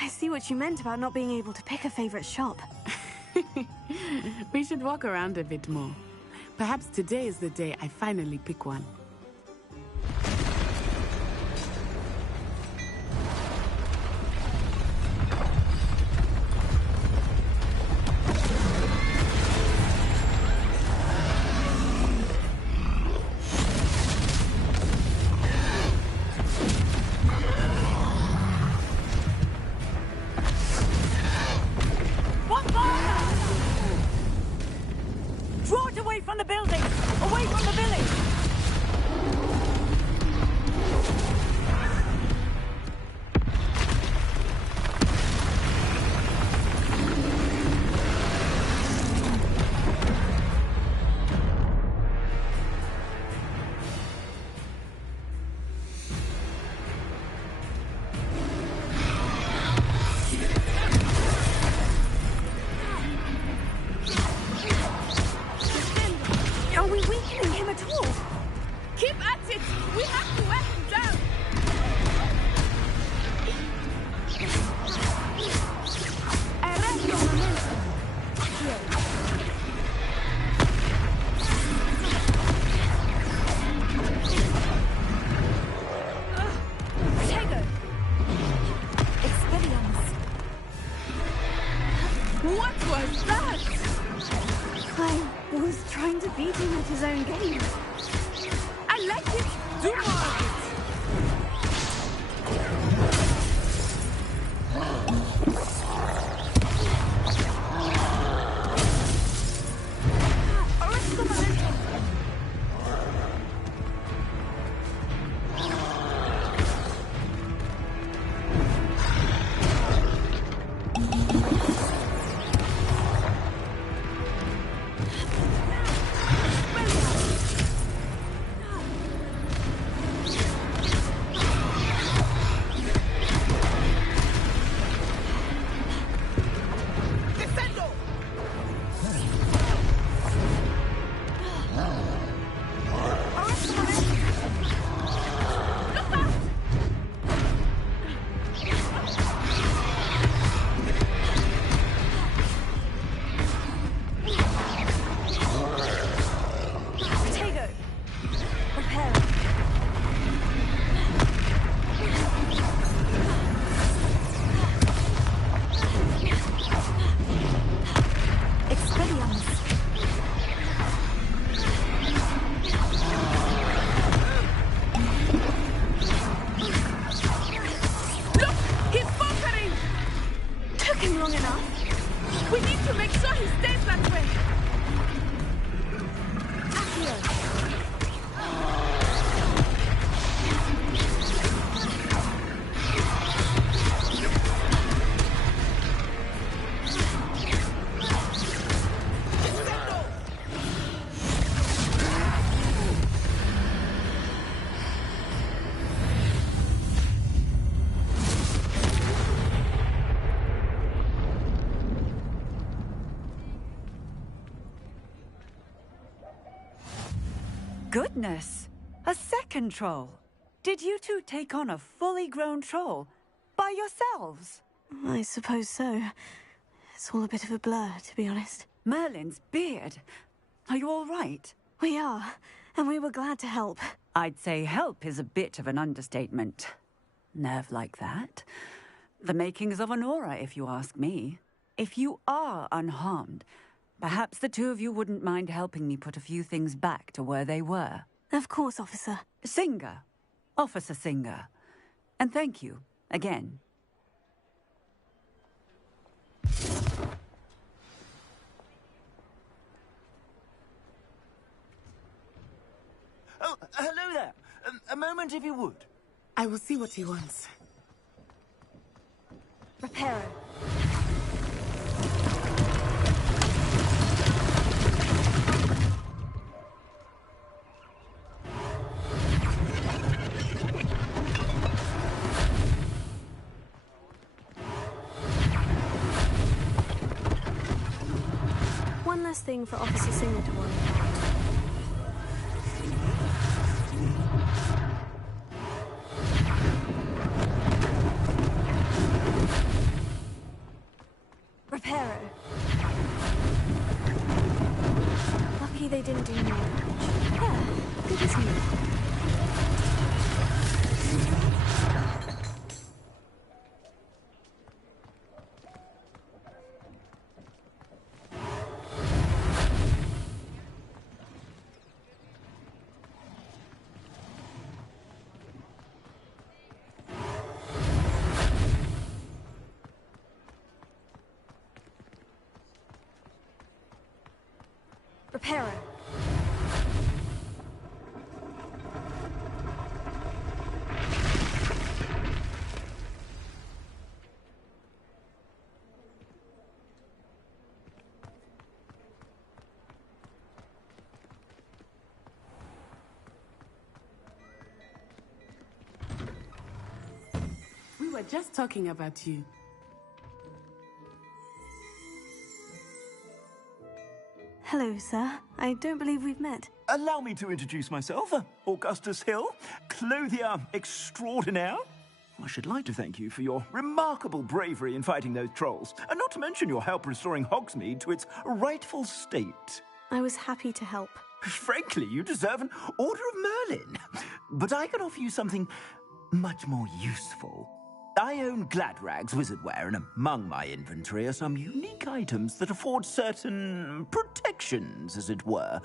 I see what you meant about not being able to pick a favorite shop. We should walk around a bit more. Perhaps today is the day I finally pick one. Goodness! A second troll! Did you two take on a fully grown troll? By yourselves? I suppose so. It's all a bit of a blur, to be honest. Merlin's beard. Are you all right? We are, and we were glad to help. I'd say help is a bit of an understatement. Nerve like that. The makings of an aura, if you ask me. If you are unharmed, perhaps the two of you wouldn't mind helping me put a few things back to where they were. Of course, officer. Singer. Officer Singer. And thank you, again. Oh, hello there. A moment, if you would. I will see what he wants. Reparo. One last thing for Officer Singer to worry about. Hogsmeade. Reparo. We were just talking about you. Hello, sir. I don't believe we've met. Allow me to introduce myself, Augustus Hill, clothier extraordinaire. I should like to thank you for your remarkable bravery in fighting those trolls, and not to mention your help restoring Hogsmeade to its rightful state. I was happy to help. Frankly, you deserve an Order of Merlin. But I can offer you something much more useful. I own Gladrag's wizardware, and among my inventory are some unique items that afford certain protections, as it were.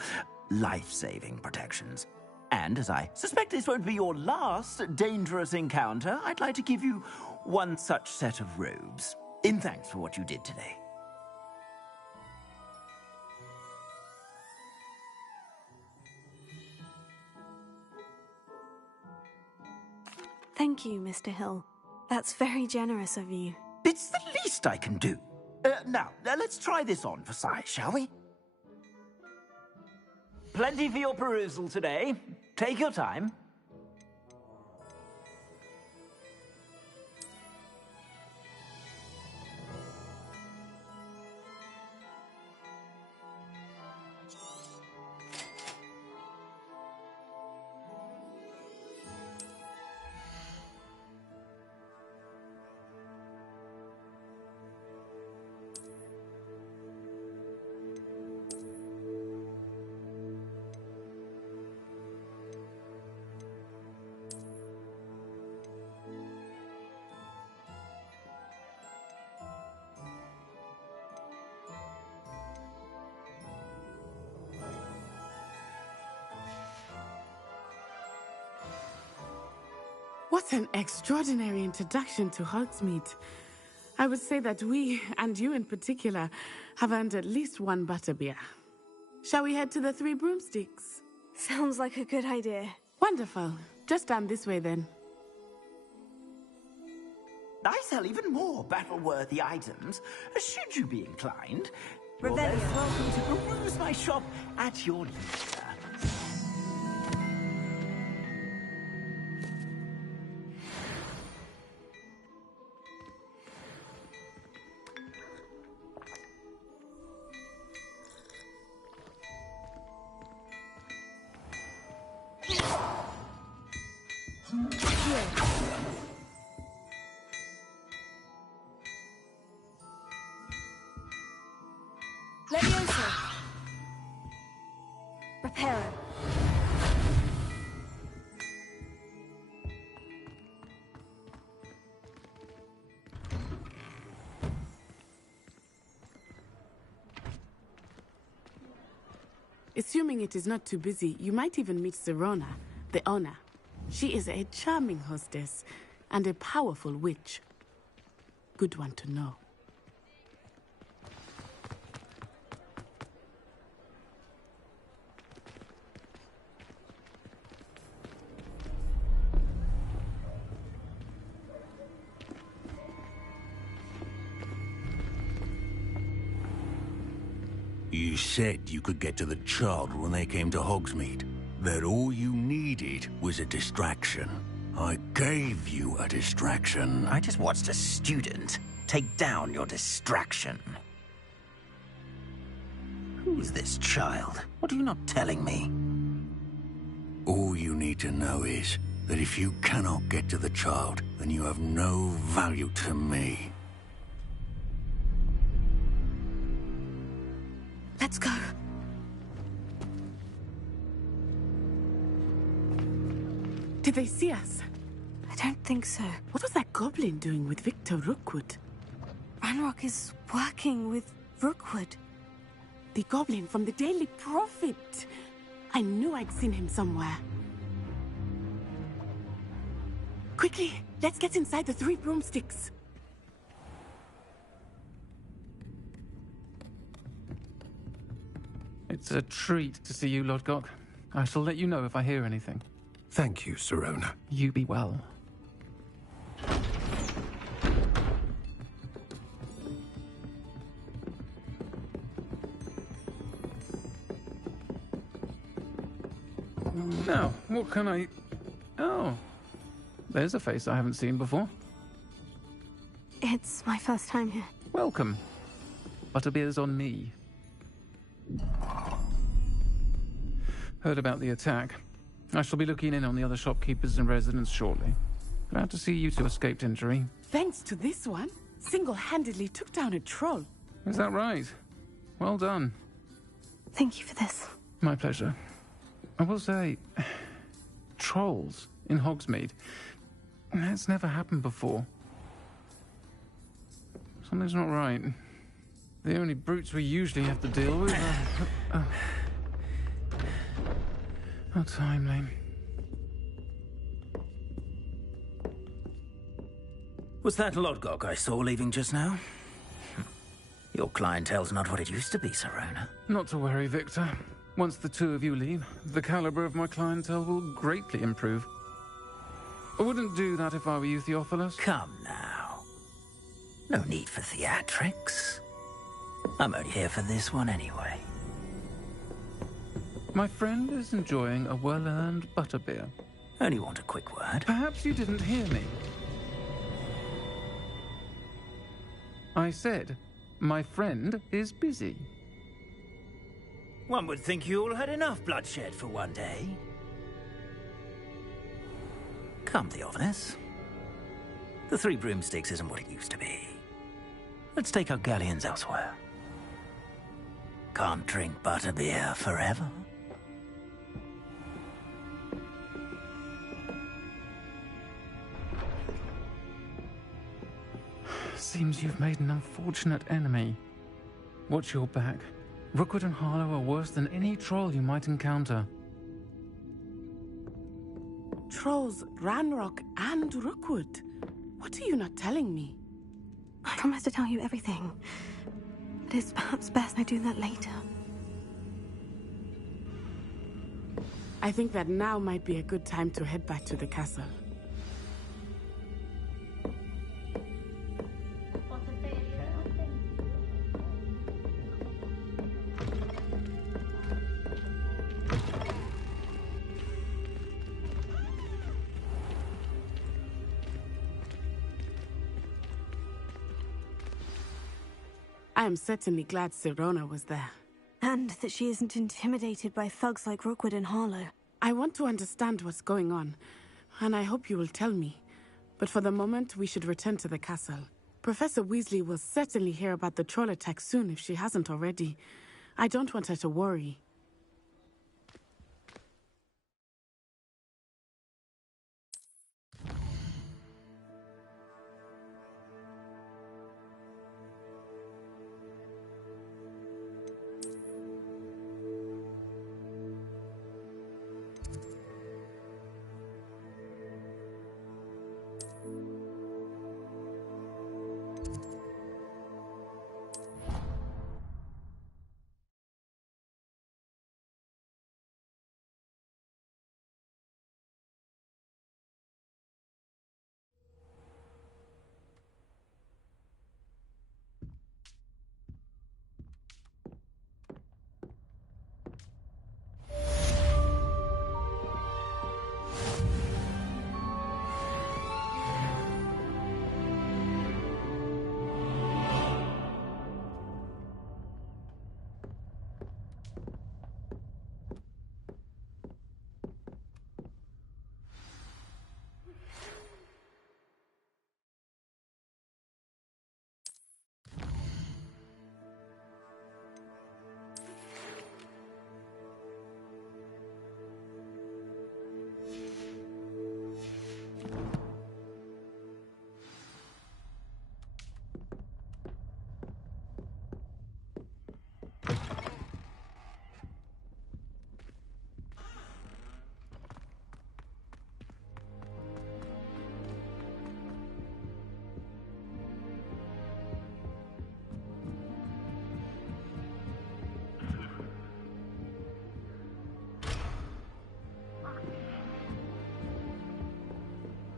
Life-saving protections. And as I suspect this won't be your last dangerous encounter, I'd like to give you one such set of robes, in thanks for what you did today. Thank you, Mr. Hill. That's very generous of you. It's the least I can do. Now, let's try this on for size, shall we? Plenty for your perusal today. Take your time. What an extraordinary introduction to Hogsmeade. I would say that we, and you in particular, have earned at least one butterbeer. Shall we head to the Three Broomsticks? Sounds like a good idea. Wonderful. Just down this way then. I sell even more battle-worthy items, should you be inclined. You're Revelio. very welcome to peruse my shop at your leisure. Leviosa. Reparo. Assuming it is not too busy, you might even meet Serona, the owner. She is a charming hostess and a powerful witch. Good one to know. You said you could get to the child when they came to Hogsmeade. That all you needed was a distraction. I gave you a distraction. I just watched a student take down your distraction. Who is this child? What are you not telling me? All you need to know is that if you cannot get to the child, then you have no value to me. Let's go. Did they see us? I don't think so. What was that goblin doing with Victor Rookwood? Ranrock is working with Rookwood. The goblin from the Daily Prophet. I knew I'd seen him somewhere. Quickly, let's get inside the 3 broomsticks. It's a treat to see you, Lodgok. I shall let you know if I hear anything. Thank you, Sirona. You be well. Now, what can I... Oh, there's a face I haven't seen before. It's my first time here. Welcome. Butterbeer's on me. Heard about the attack. I shall be looking in on the other shopkeepers and residents shortly. Glad to see you two escaped injury. Thanks to this one, single-handedly took down a troll. Is that right? Well done. Thank you for this. My pleasure. I will say, trolls in Hogsmeade. That's never happened before. Something's not right. The only brutes we usually have to deal with are timely. Was that Lodgok I saw leaving just now? Your clientele's not what it used to be, Sirona. Not to worry, Victor. Once the two of you leave, the caliber of my clientele will greatly improve. I wouldn't do that if I were you, Theophilus. Come now. No need for theatrics. I'm only here for this one anyway. My friend is enjoying a well-earned butterbeer. Only want a quick word. Perhaps you didn't hear me. I said, my friend is busy. One would think you all had enough bloodshed for one day. Come, Theophilus. The 3 broomsticks isn't what it used to be. Let's take our galleons elsewhere. Can't drink butterbeer forever. Seems you've made an unfortunate enemy. Watch your back. Rookwood and Harlow are worse than any troll you might encounter. Trolls, Ranrock, and Rookwood. What are you not telling me? I promise to tell you everything. But it's perhaps best I do that later. I think that now might be a good time to head back to the castle. I am certainly glad Sirona was there. And that she isn't intimidated by thugs like Rookwood and Harlow. I want to understand what's going on, and I hope you will tell me. But for the moment, we should return to the castle. Professor Weasley will certainly hear about the troll attack soon if she hasn't already. I don't want her to worry.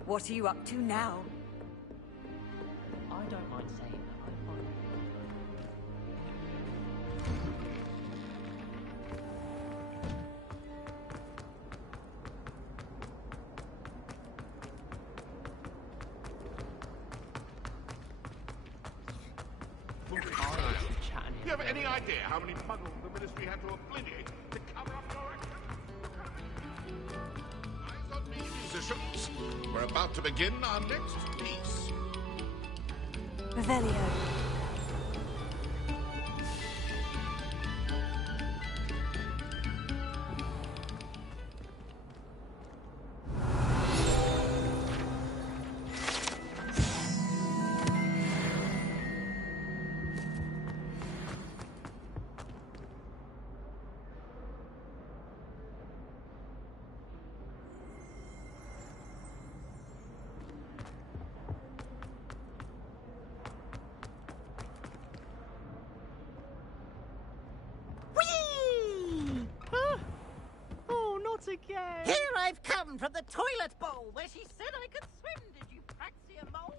What are you up to now? I don't mind saying that I find Do you have any idea how many muggles the Ministry had to obligate to cover up your actions? Eyes on me, musicians. We're about to begin our next piece. Revelio. Oh, not again! Here I've come from the toilet bowl where she said I could swim, did you praxia mole?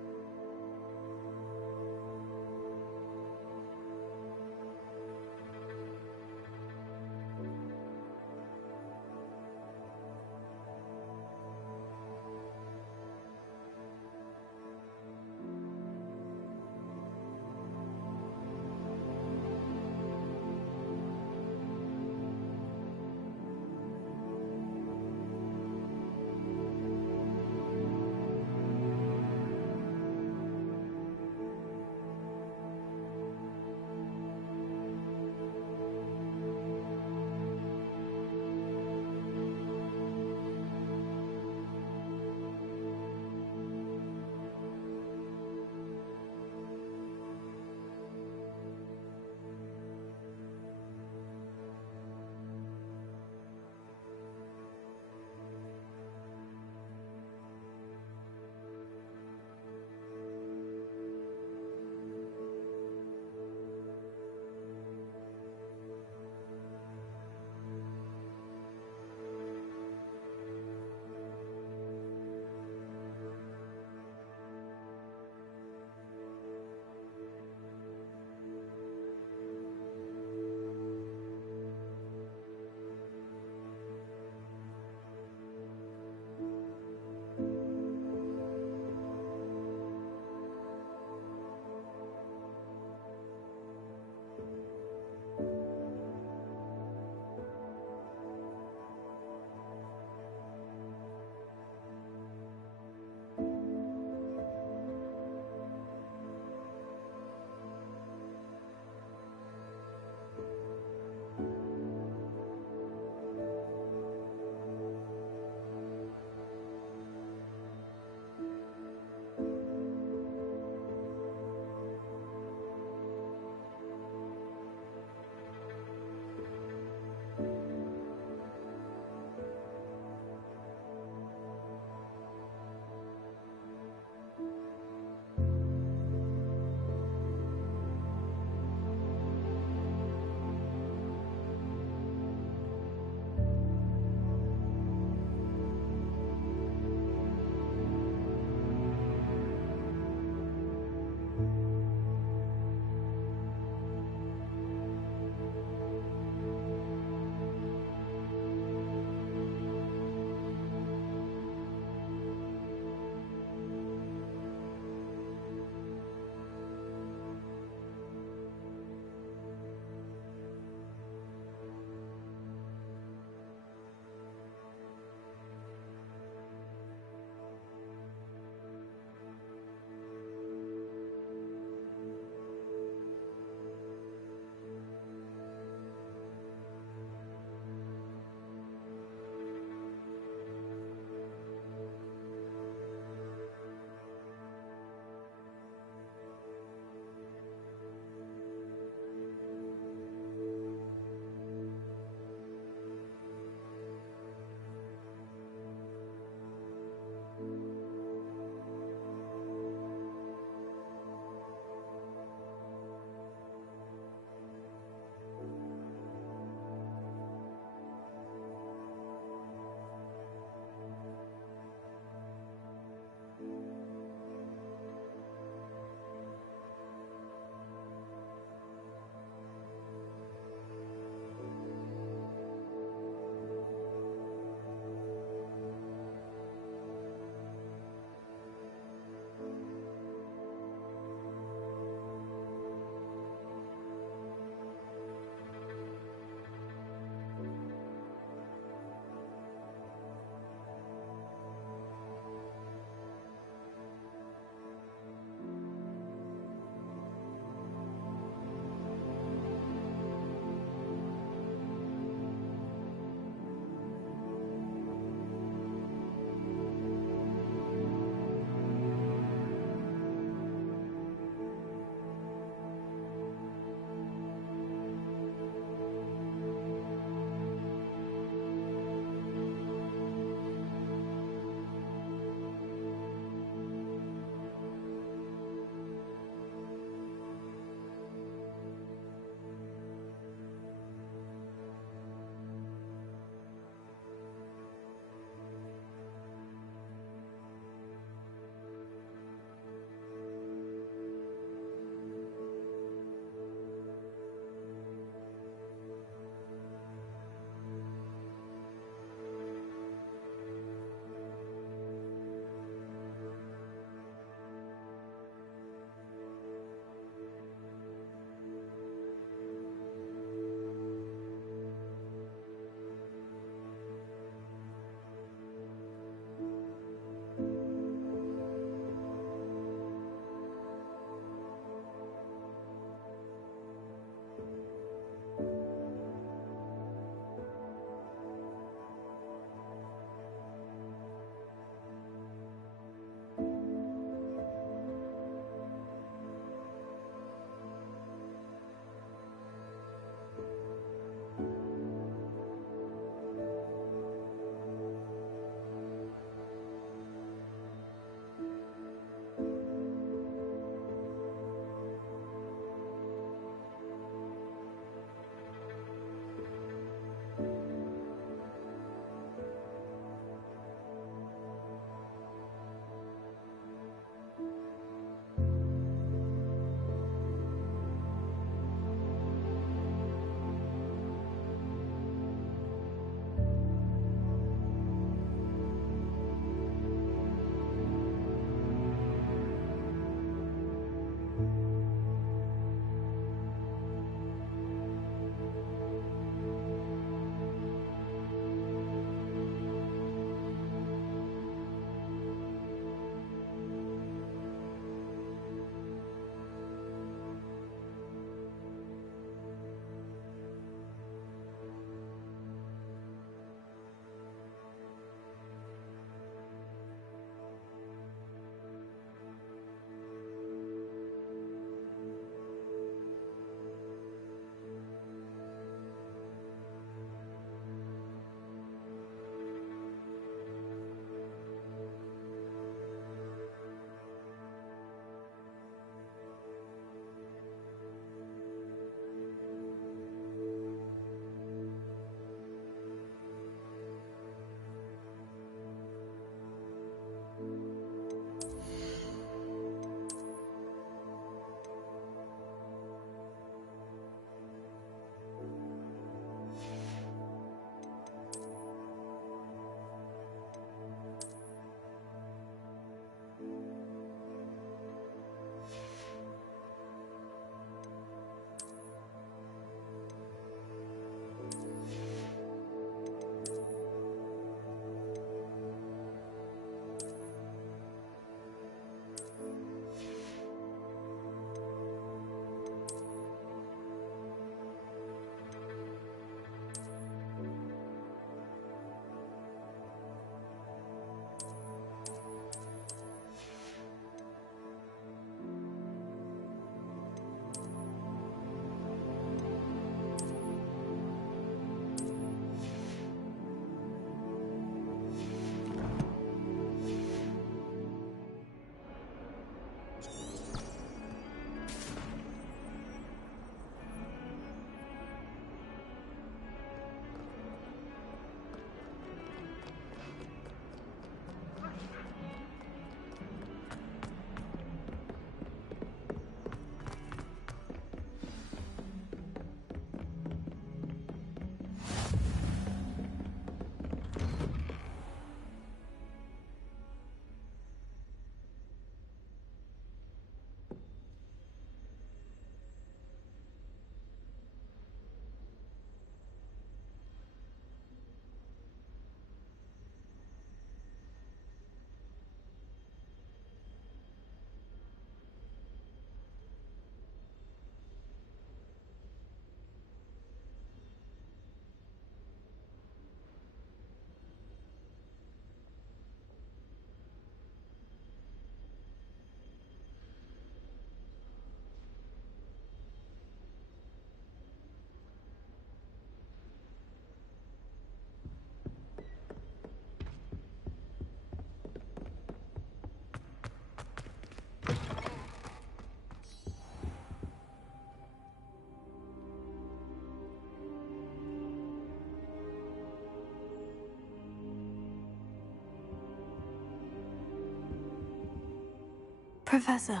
Professor,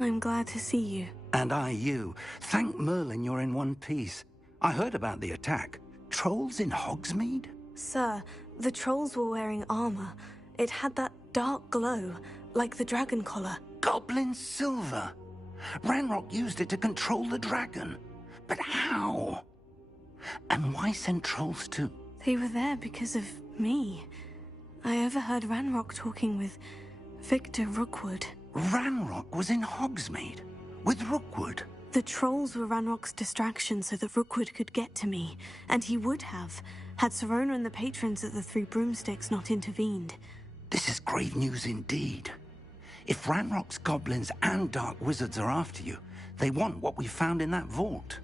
I'm glad to see you. And I you. Thank Merlin you're in one piece. I heard about the attack. Trolls in Hogsmeade? Sir, the trolls were wearing armor. It had that dark glow, like the dragon collar. Goblin silver! Ranrock used it to control the dragon. But how? And why send trolls to... They were there because of me. I overheard Ranrock talking with Victor Rookwood. Ranrock was in Hogsmeade? With Rookwood? The trolls were Ranrock's distraction so that Rookwood could get to me. And he would have, had Sirona and the patrons at the Three Broomsticks not intervened. This is grave news indeed. If Ranrock's goblins and dark wizards are after you, they want what we found in that vault.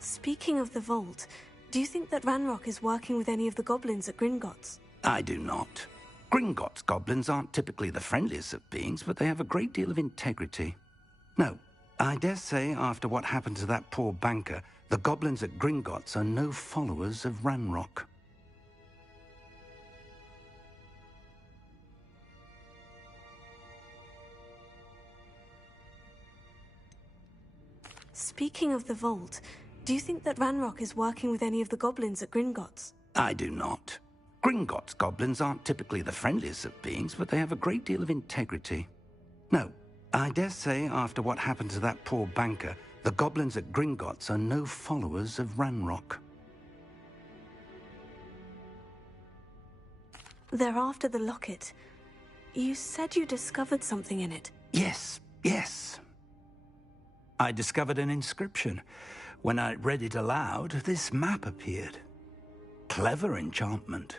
Speaking of the vault, do you think that Ranrock is working with any of the goblins at Gringotts? I do not. Gringotts goblins aren't typically the friendliest of beings, but they have a great deal of integrity. No, I dare say after what happened to that poor banker, the goblins at Gringotts are no followers of Ranrock. Speaking of the vault, do you think that Ranrock is working with any of the goblins at Gringotts? I do not. Gringotts goblins aren't typically the friendliest of beings, but they have a great deal of integrity. No, I dare say after what happened to that poor banker, the goblins at Gringotts are no followers of Ranrock. They're after the locket. You said you discovered something in it. Yes. I discovered an inscription. When I read it aloud, this map appeared. Clever enchantment.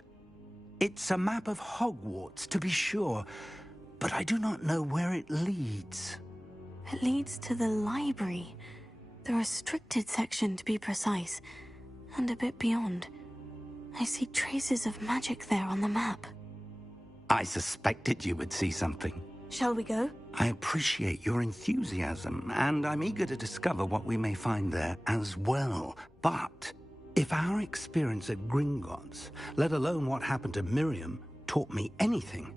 It's a map of Hogwarts, to be sure, but I do not know where it leads. It leads to the library. The restricted section, to be precise, and a bit beyond. I see traces of magic there on the map. I suspected you would see something. Shall we go? I appreciate your enthusiasm, and I'm eager to discover what we may find there as well. But if our experience at Gringotts, let alone what happened to Miriam, taught me anything,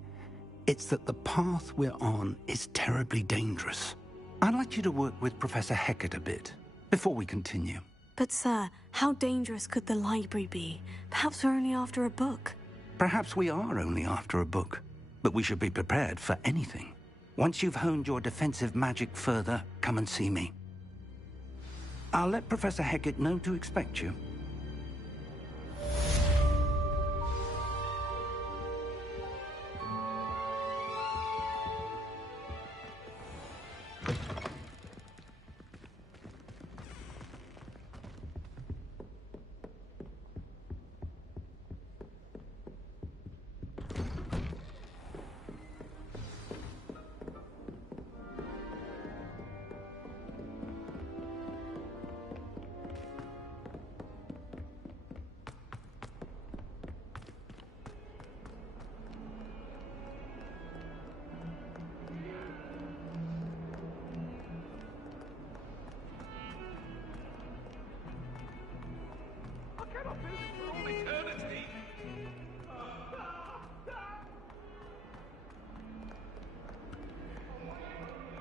it's that the path we're on is terribly dangerous. I'd like you to work with Professor Hecat a bit before we continue. But sir, how dangerous could the library be? Perhaps we're only after a book. Perhaps we are only after a book, but we should be prepared for anything. Once you've honed your defensive magic further, come and see me. I'll let Professor Hecat know to expect you.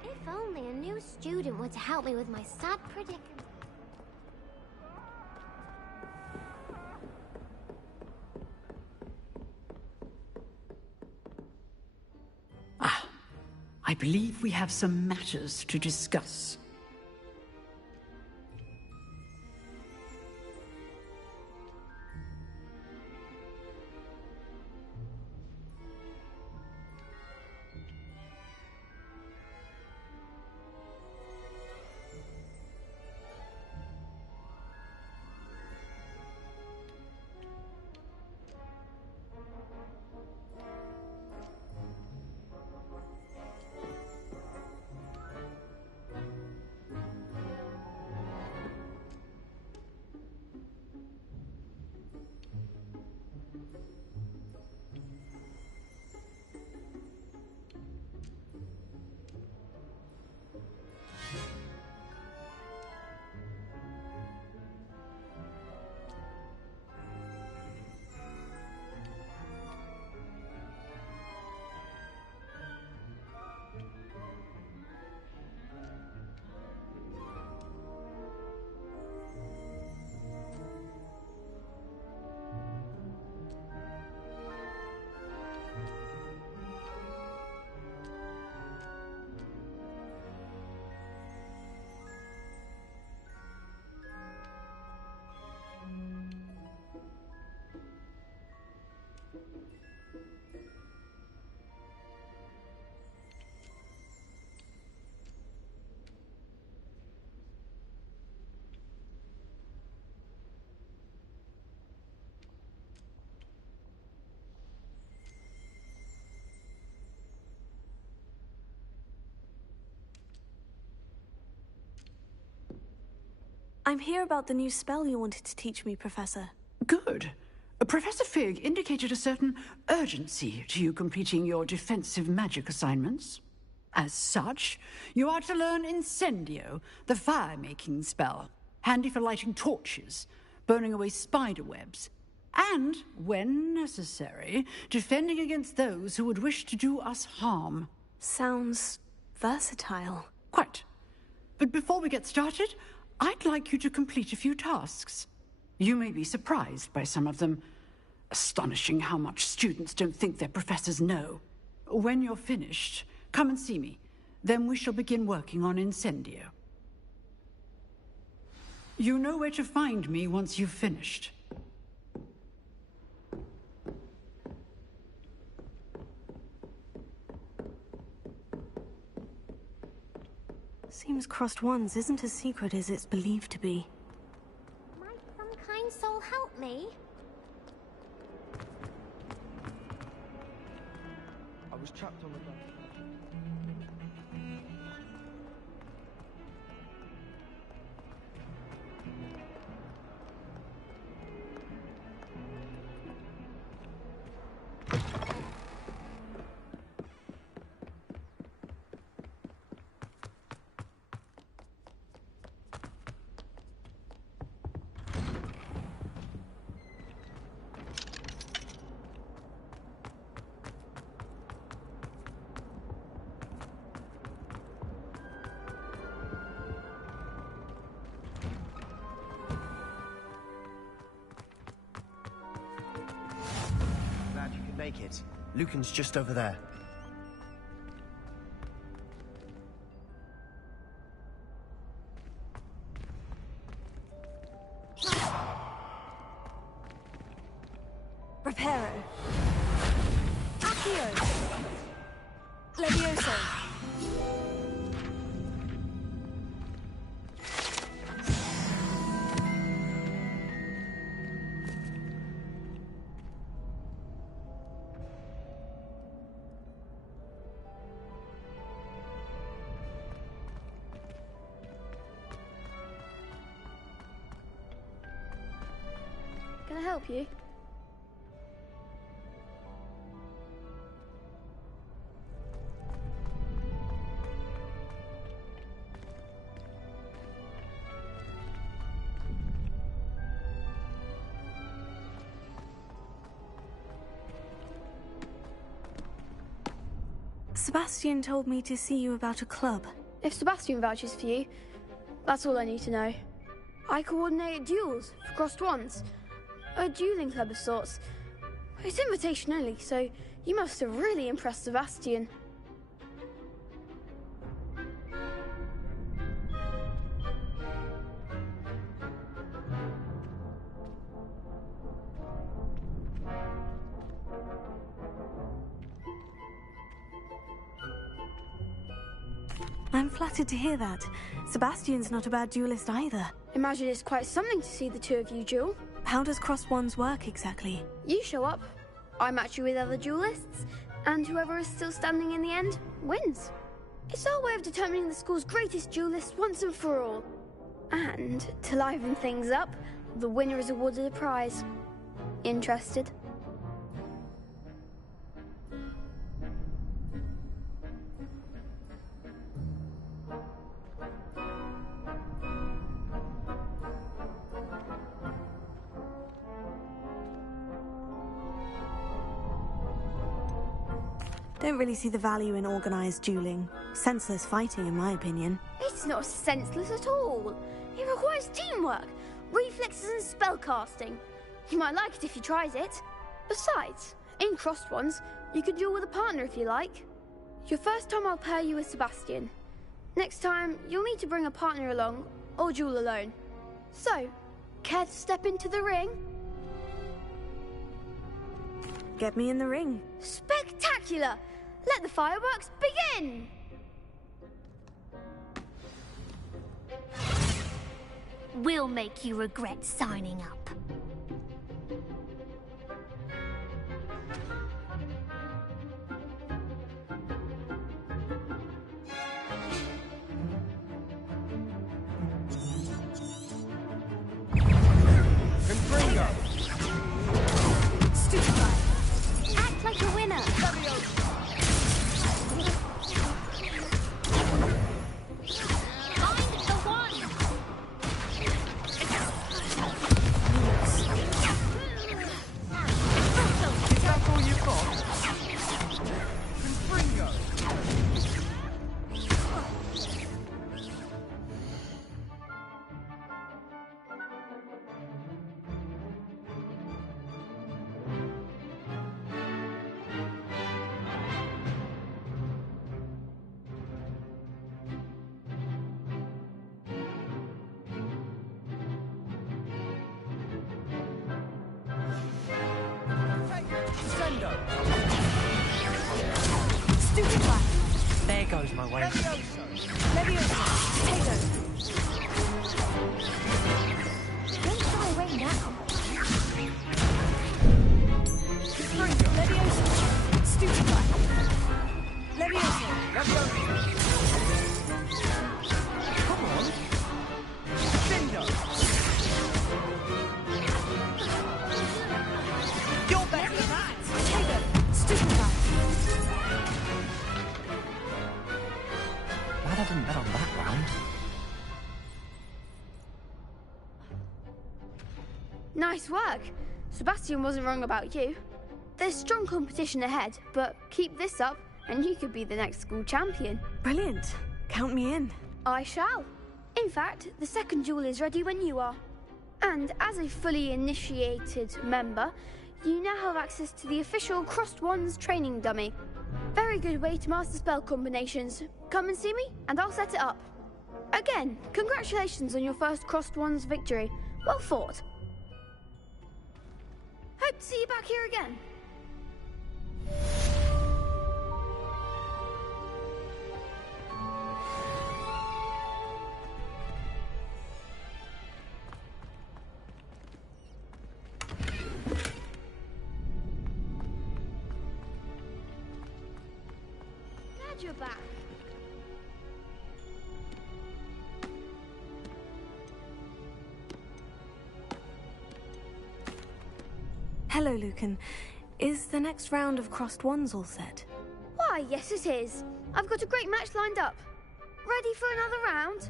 If only a new student were to help me with my sad predicament. I believe we have some matters to discuss. I'm here about the new spell you wanted to teach me, Professor. Good. Professor Fig indicated a certain urgency to you completing your defensive magic assignments. As such, you are to learn Incendio, the fire-making spell, handy for lighting torches, burning away spider webs, and, when necessary, defending against those who would wish to do us harm. Sounds versatile. Quite. But before we get started, I'd like you to complete a few tasks. You may be surprised by some of them. Astonishing how much students don't think their professors know. When you're finished, come and see me. Then we shall begin working on Incendio. You know where to find me once you've finished. Seems Crossed Wands isn't as secret as it's believed to be. Might some kind soul help me? I was trapped on the ground. Make it. Lucan's just over there. Reparo. Accio. Levioso. Can I help you? Sebastian told me to see you about a club. If Sebastian vouches for you, that's all I need to know. I coordinate duels for Crossed Wands. A dueling club of sorts. It's invitation only, so you must have really impressed Sebastian. I'm flattered to hear that. Sebastian's not a bad duelist either. Imagine it's quite something to see the two of you duel. How does Crossed Wands work exactly? You show up, I match you with other duelists, and whoever is still standing in the end wins. It's our way of determining the school's greatest duelist once and for all. And to liven things up, the winner is awarded a prize. Interested? Don't really see the value in organized dueling. Senseless fighting, in my opinion. It's not senseless at all. It requires teamwork, reflexes and spellcasting. You might like it if you tried it. Besides, in Crossed Wands, you could duel with a partner if you like. Your first time I'll pair you with Sebastian. Next time, you'll need to bring a partner along, or duel alone. So, care to step into the ring? Get me in the ring. Spectacular! Let the fireworks begin! We'll make you regret signing up. Defendo! Stupefy! There goes my way. Levioso! Potato! Don't fly away now. Levioso! Stupefy! Levioso! Come on. Defendo! You're better than that! Potato! Stupefy! Glad I didn't bet on that round. Nice work. Sebastian wasn't wrong about you. There's strong competition ahead, but keep this up and you could be the next school champion. Brilliant. Count me in. I shall. In fact, the second duel is ready when you are. And as a fully initiated member, you now have access to the official Crossed Wands training dummy. Very good way to master spell combinations. Come and see me, and I'll set it up. Again, congratulations on your first Crossed Wands victory. Well fought. Hope to see you back here again. Glad you're back. Hello, Lucan. Is the next round of Crossed Wands all set? Why, yes it is. I've got a great match lined up. Ready for another round?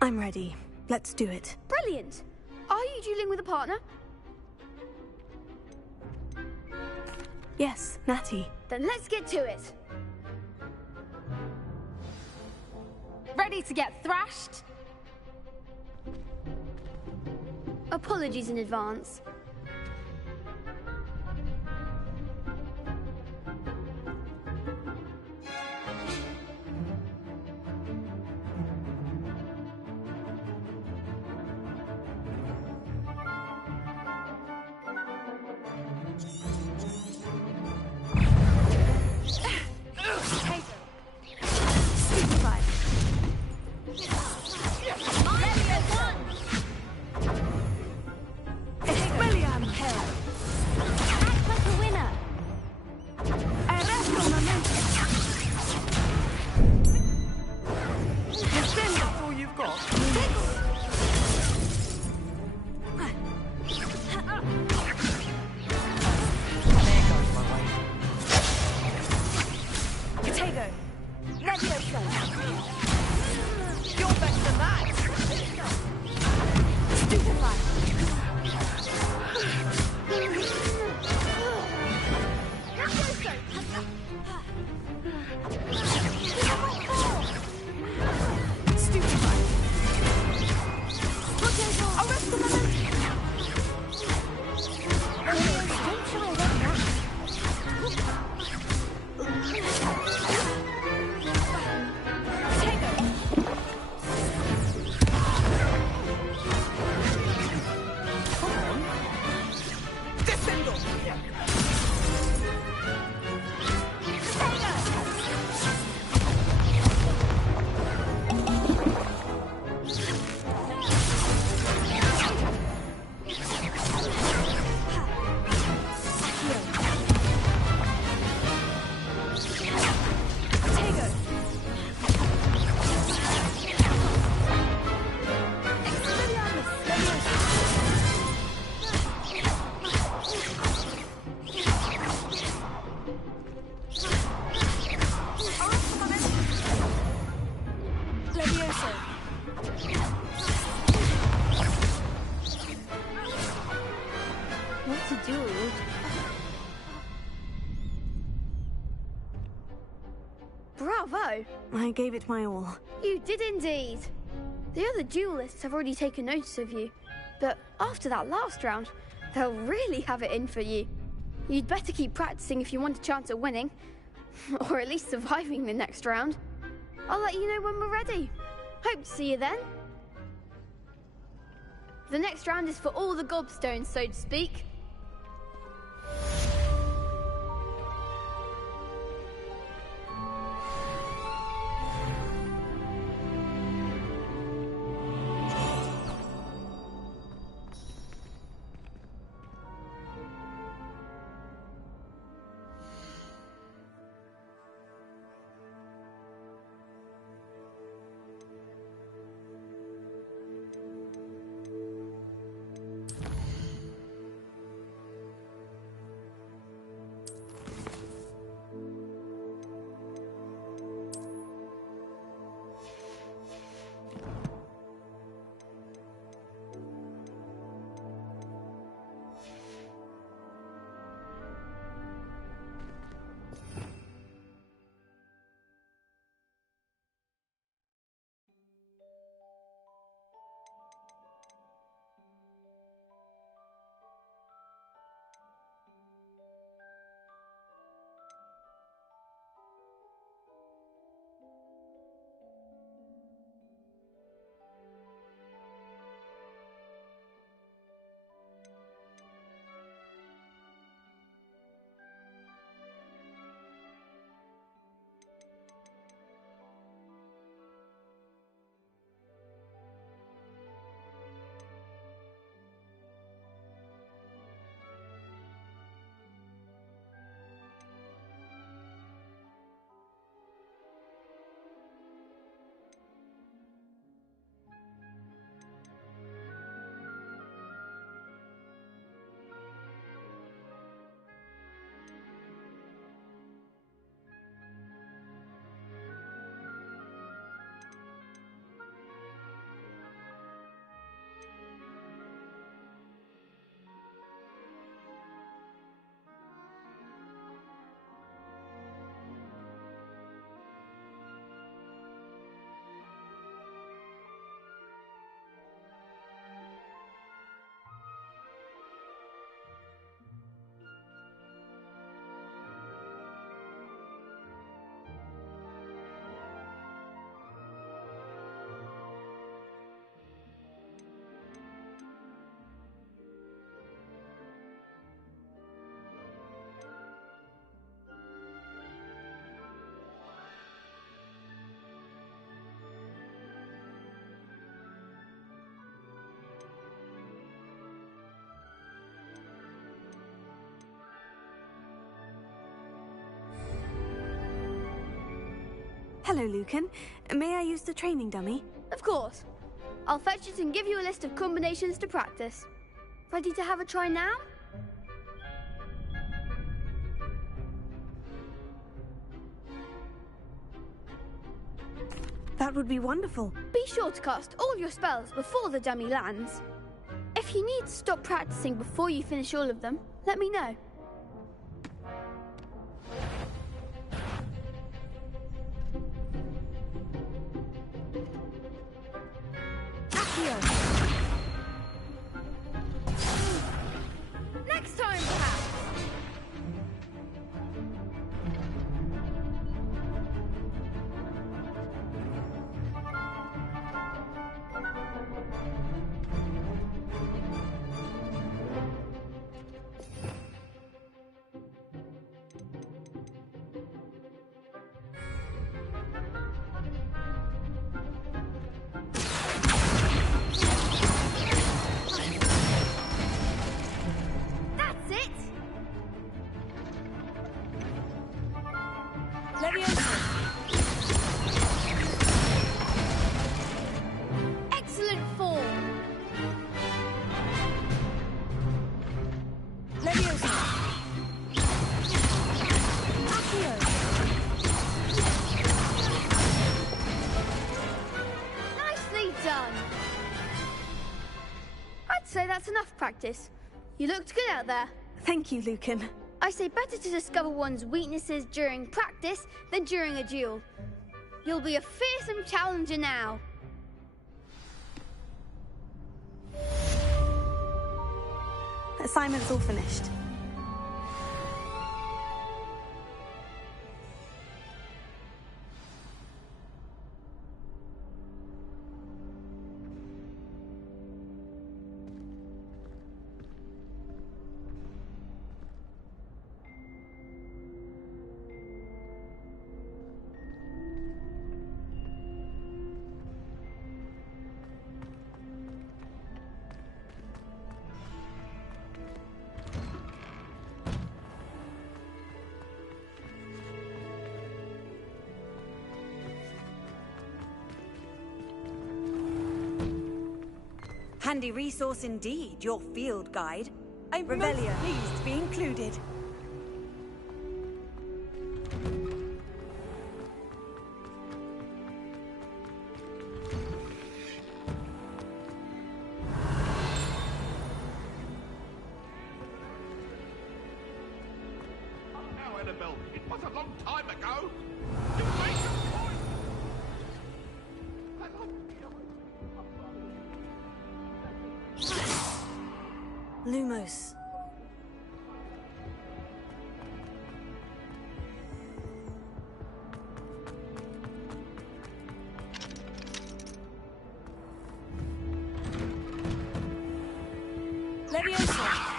I'm ready. Let's do it. Brilliant. Are you dueling with a partner? Yes, Natty. Then let's get to it. Ready to get thrashed? Apologies in advance. Bravo! I gave it my all. You did indeed. The other duelists have already taken notice of you, but after that last round, they'll really have it in for you. You'd better keep practicing if you want a chance at winning, or at least surviving the next round. I'll let you know when we're ready. Hope to see you then. The next round is for all the gobstones, so to speak. Hello, Lucan. May I use the training dummy? Of course. I'll fetch it and give you a list of combinations to practice. Ready to have a try now? That would be wonderful. Be sure to cast all your spells before the dummy lands. If you need to stop practicing before you finish all of them, let me know. Next time, perhaps. Excellent form. Leviosa. Accio. Nicely done. I'd say that's enough practice. You looked good out there. Thank you, Lucan. I say better to discover one's weaknesses during practice than during a duel. You'll be a fearsome challenger now. Assignment's all finished. Handy resource indeed, your field guide. I'm Revelio. most pleased to be included. Now, Annabelle, it was a long time ago. You made your point. I love Lumos. Leviosa.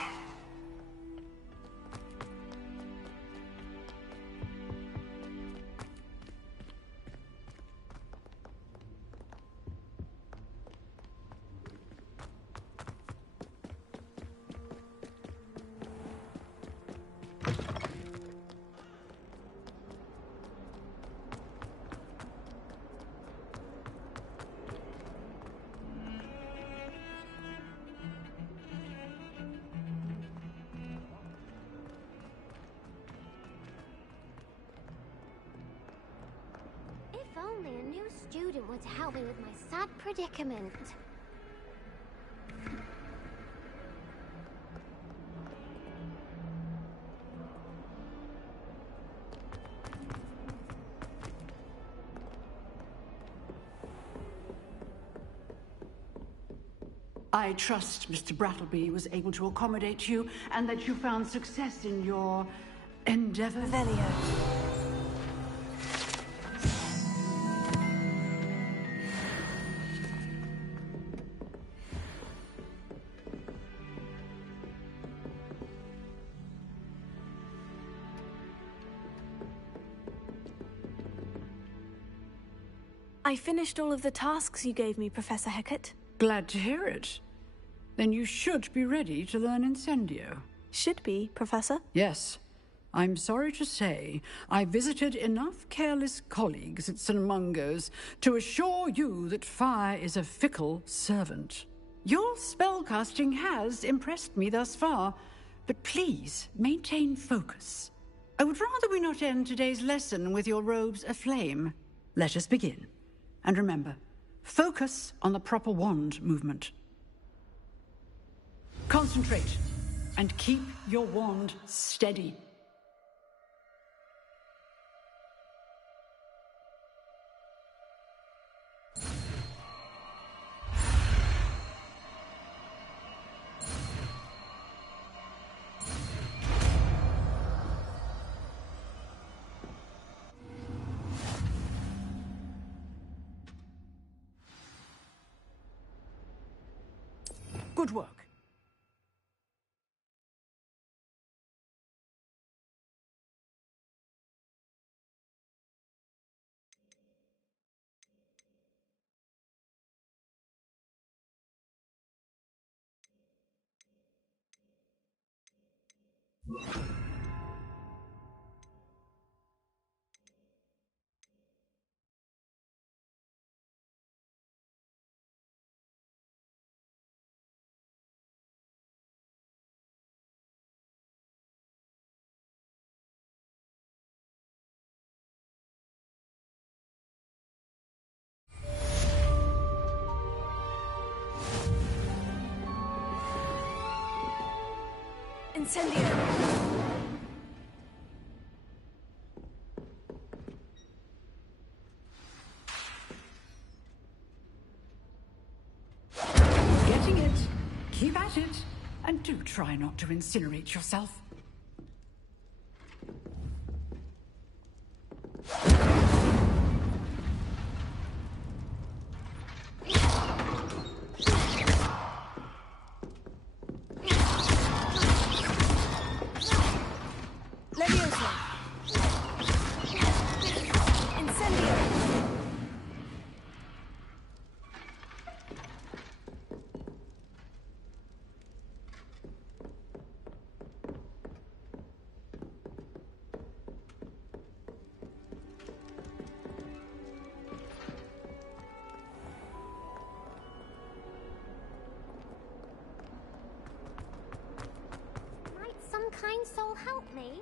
If only a new student were to help me with my sad predicament. I trust Mr. Brattleby was able to accommodate you and that you found success in your endeavor. Velio. I finished all of the tasks you gave me, Professor Hecat. Glad to hear it. Then you should be ready to learn Incendio. Should be, Professor? Yes. I'm sorry to say, I visited enough careless colleagues at St. Mungo's to assure you that fire is a fickle servant. Your spellcasting has impressed me thus far, but please maintain focus. I would rather we not end today's lesson with your robes aflame. Let us begin. And remember, focus on the proper wand movement. Concentrate, and keep your wand steady. Good work. Incendio! Getting it. Keep at it. And do try not to incinerate yourself. Some kind soul help me?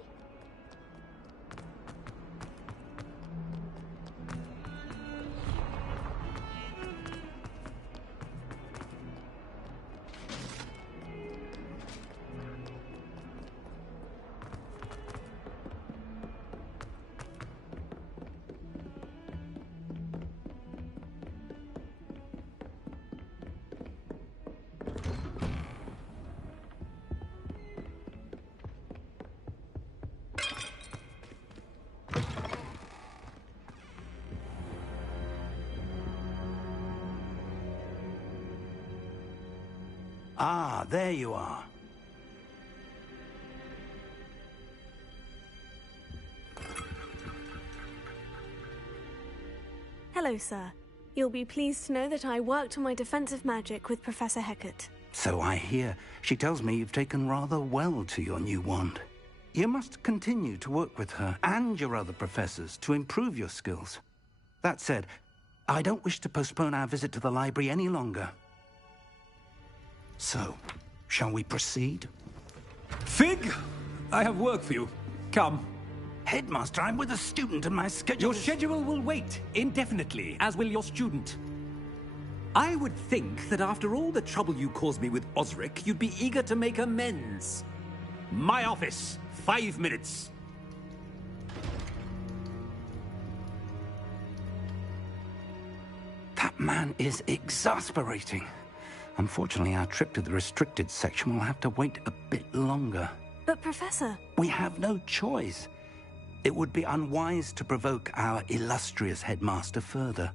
Ah, there you are. Hello, sir. You'll be pleased to know that I worked on my defensive magic with Professor Hecat. So I hear. She tells me you've taken rather well to your new wand. You must continue to work with her and your other professors to improve your skills. That said, I don't wish to postpone our visit to the library any longer. So, shall we proceed? Fig! I have work for you. Come. Headmaster, I'm with a student and my schedule Your schedule will wait indefinitely, as will your student. I would think that after all the trouble you caused me with Osric, you'd be eager to make amends. My office, 5 minutes. That man is exasperating. Unfortunately, our trip to the restricted section will have to wait a bit longer. But, Professor... We have no choice. It would be unwise to provoke our illustrious headmaster further.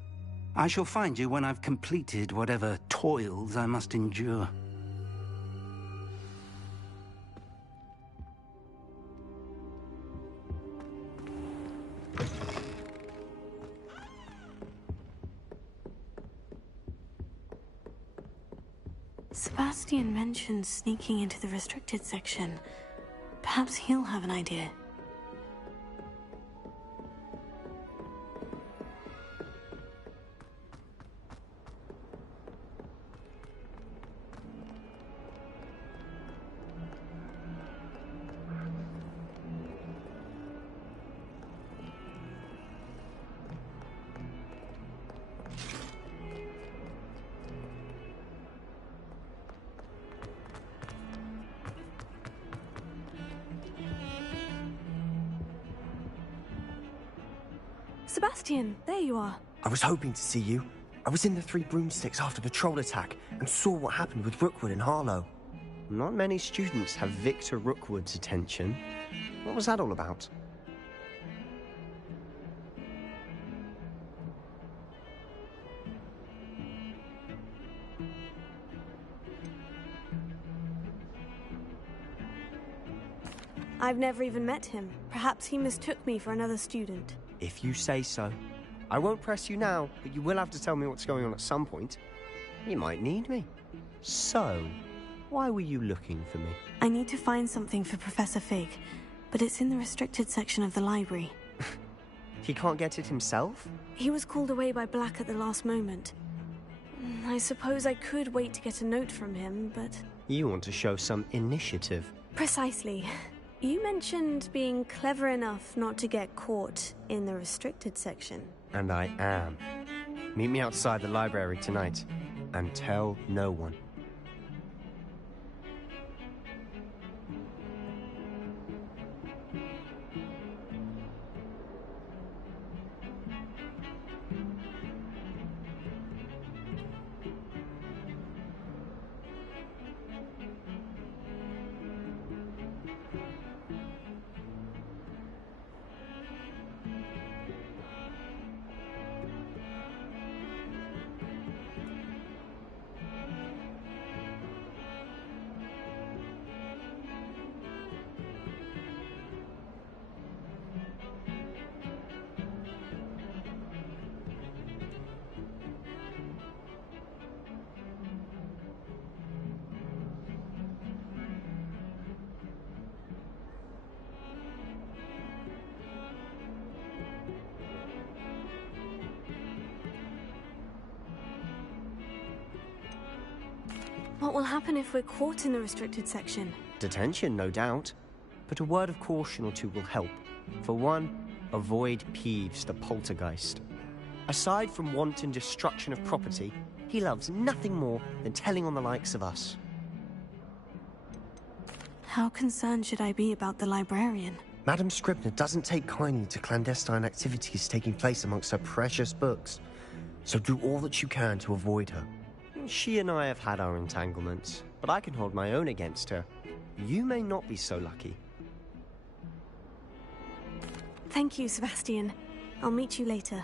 I shall find you when I've completed whatever toils I must endure. Sebastian mentioned sneaking into the restricted section. Perhaps he'll have an idea. Sebastian, there you are. I was hoping to see you. I was in the Three Broomsticks after the troll attack and saw what happened with Rookwood and Harlow. Not many students have Victor Rookwood's attention. What was that all about? I've never even met him. Perhaps he mistook me for another student. If you say so. I won't press you now, but you will have to tell me what's going on at some point. You might need me. So, why were you looking for me? I need to find something for Professor Fig, but it's in the restricted section of the library. He can't get it himself? He was called away by Black at the last moment. I suppose I could wait to get a note from him, but... You want to show some initiative. Precisely. You mentioned being clever enough not to get caught in the restricted section. And I am. Meet me outside the library tonight, and tell no one. What will happen if we're caught in the restricted section? Detention, no doubt. But a word of caution or two will help. For one, avoid Peeves, the poltergeist. Aside from wanton destruction of property, he loves nothing more than telling on the likes of us. How concerned should I be about the librarian? Madam Scribner doesn't take kindly to clandestine activities taking place amongst her precious books. So do all that you can to avoid her. She and I have had our entanglements, but I can hold my own against her. You may not be so lucky. Thank you, Sebastian. I'll meet you later.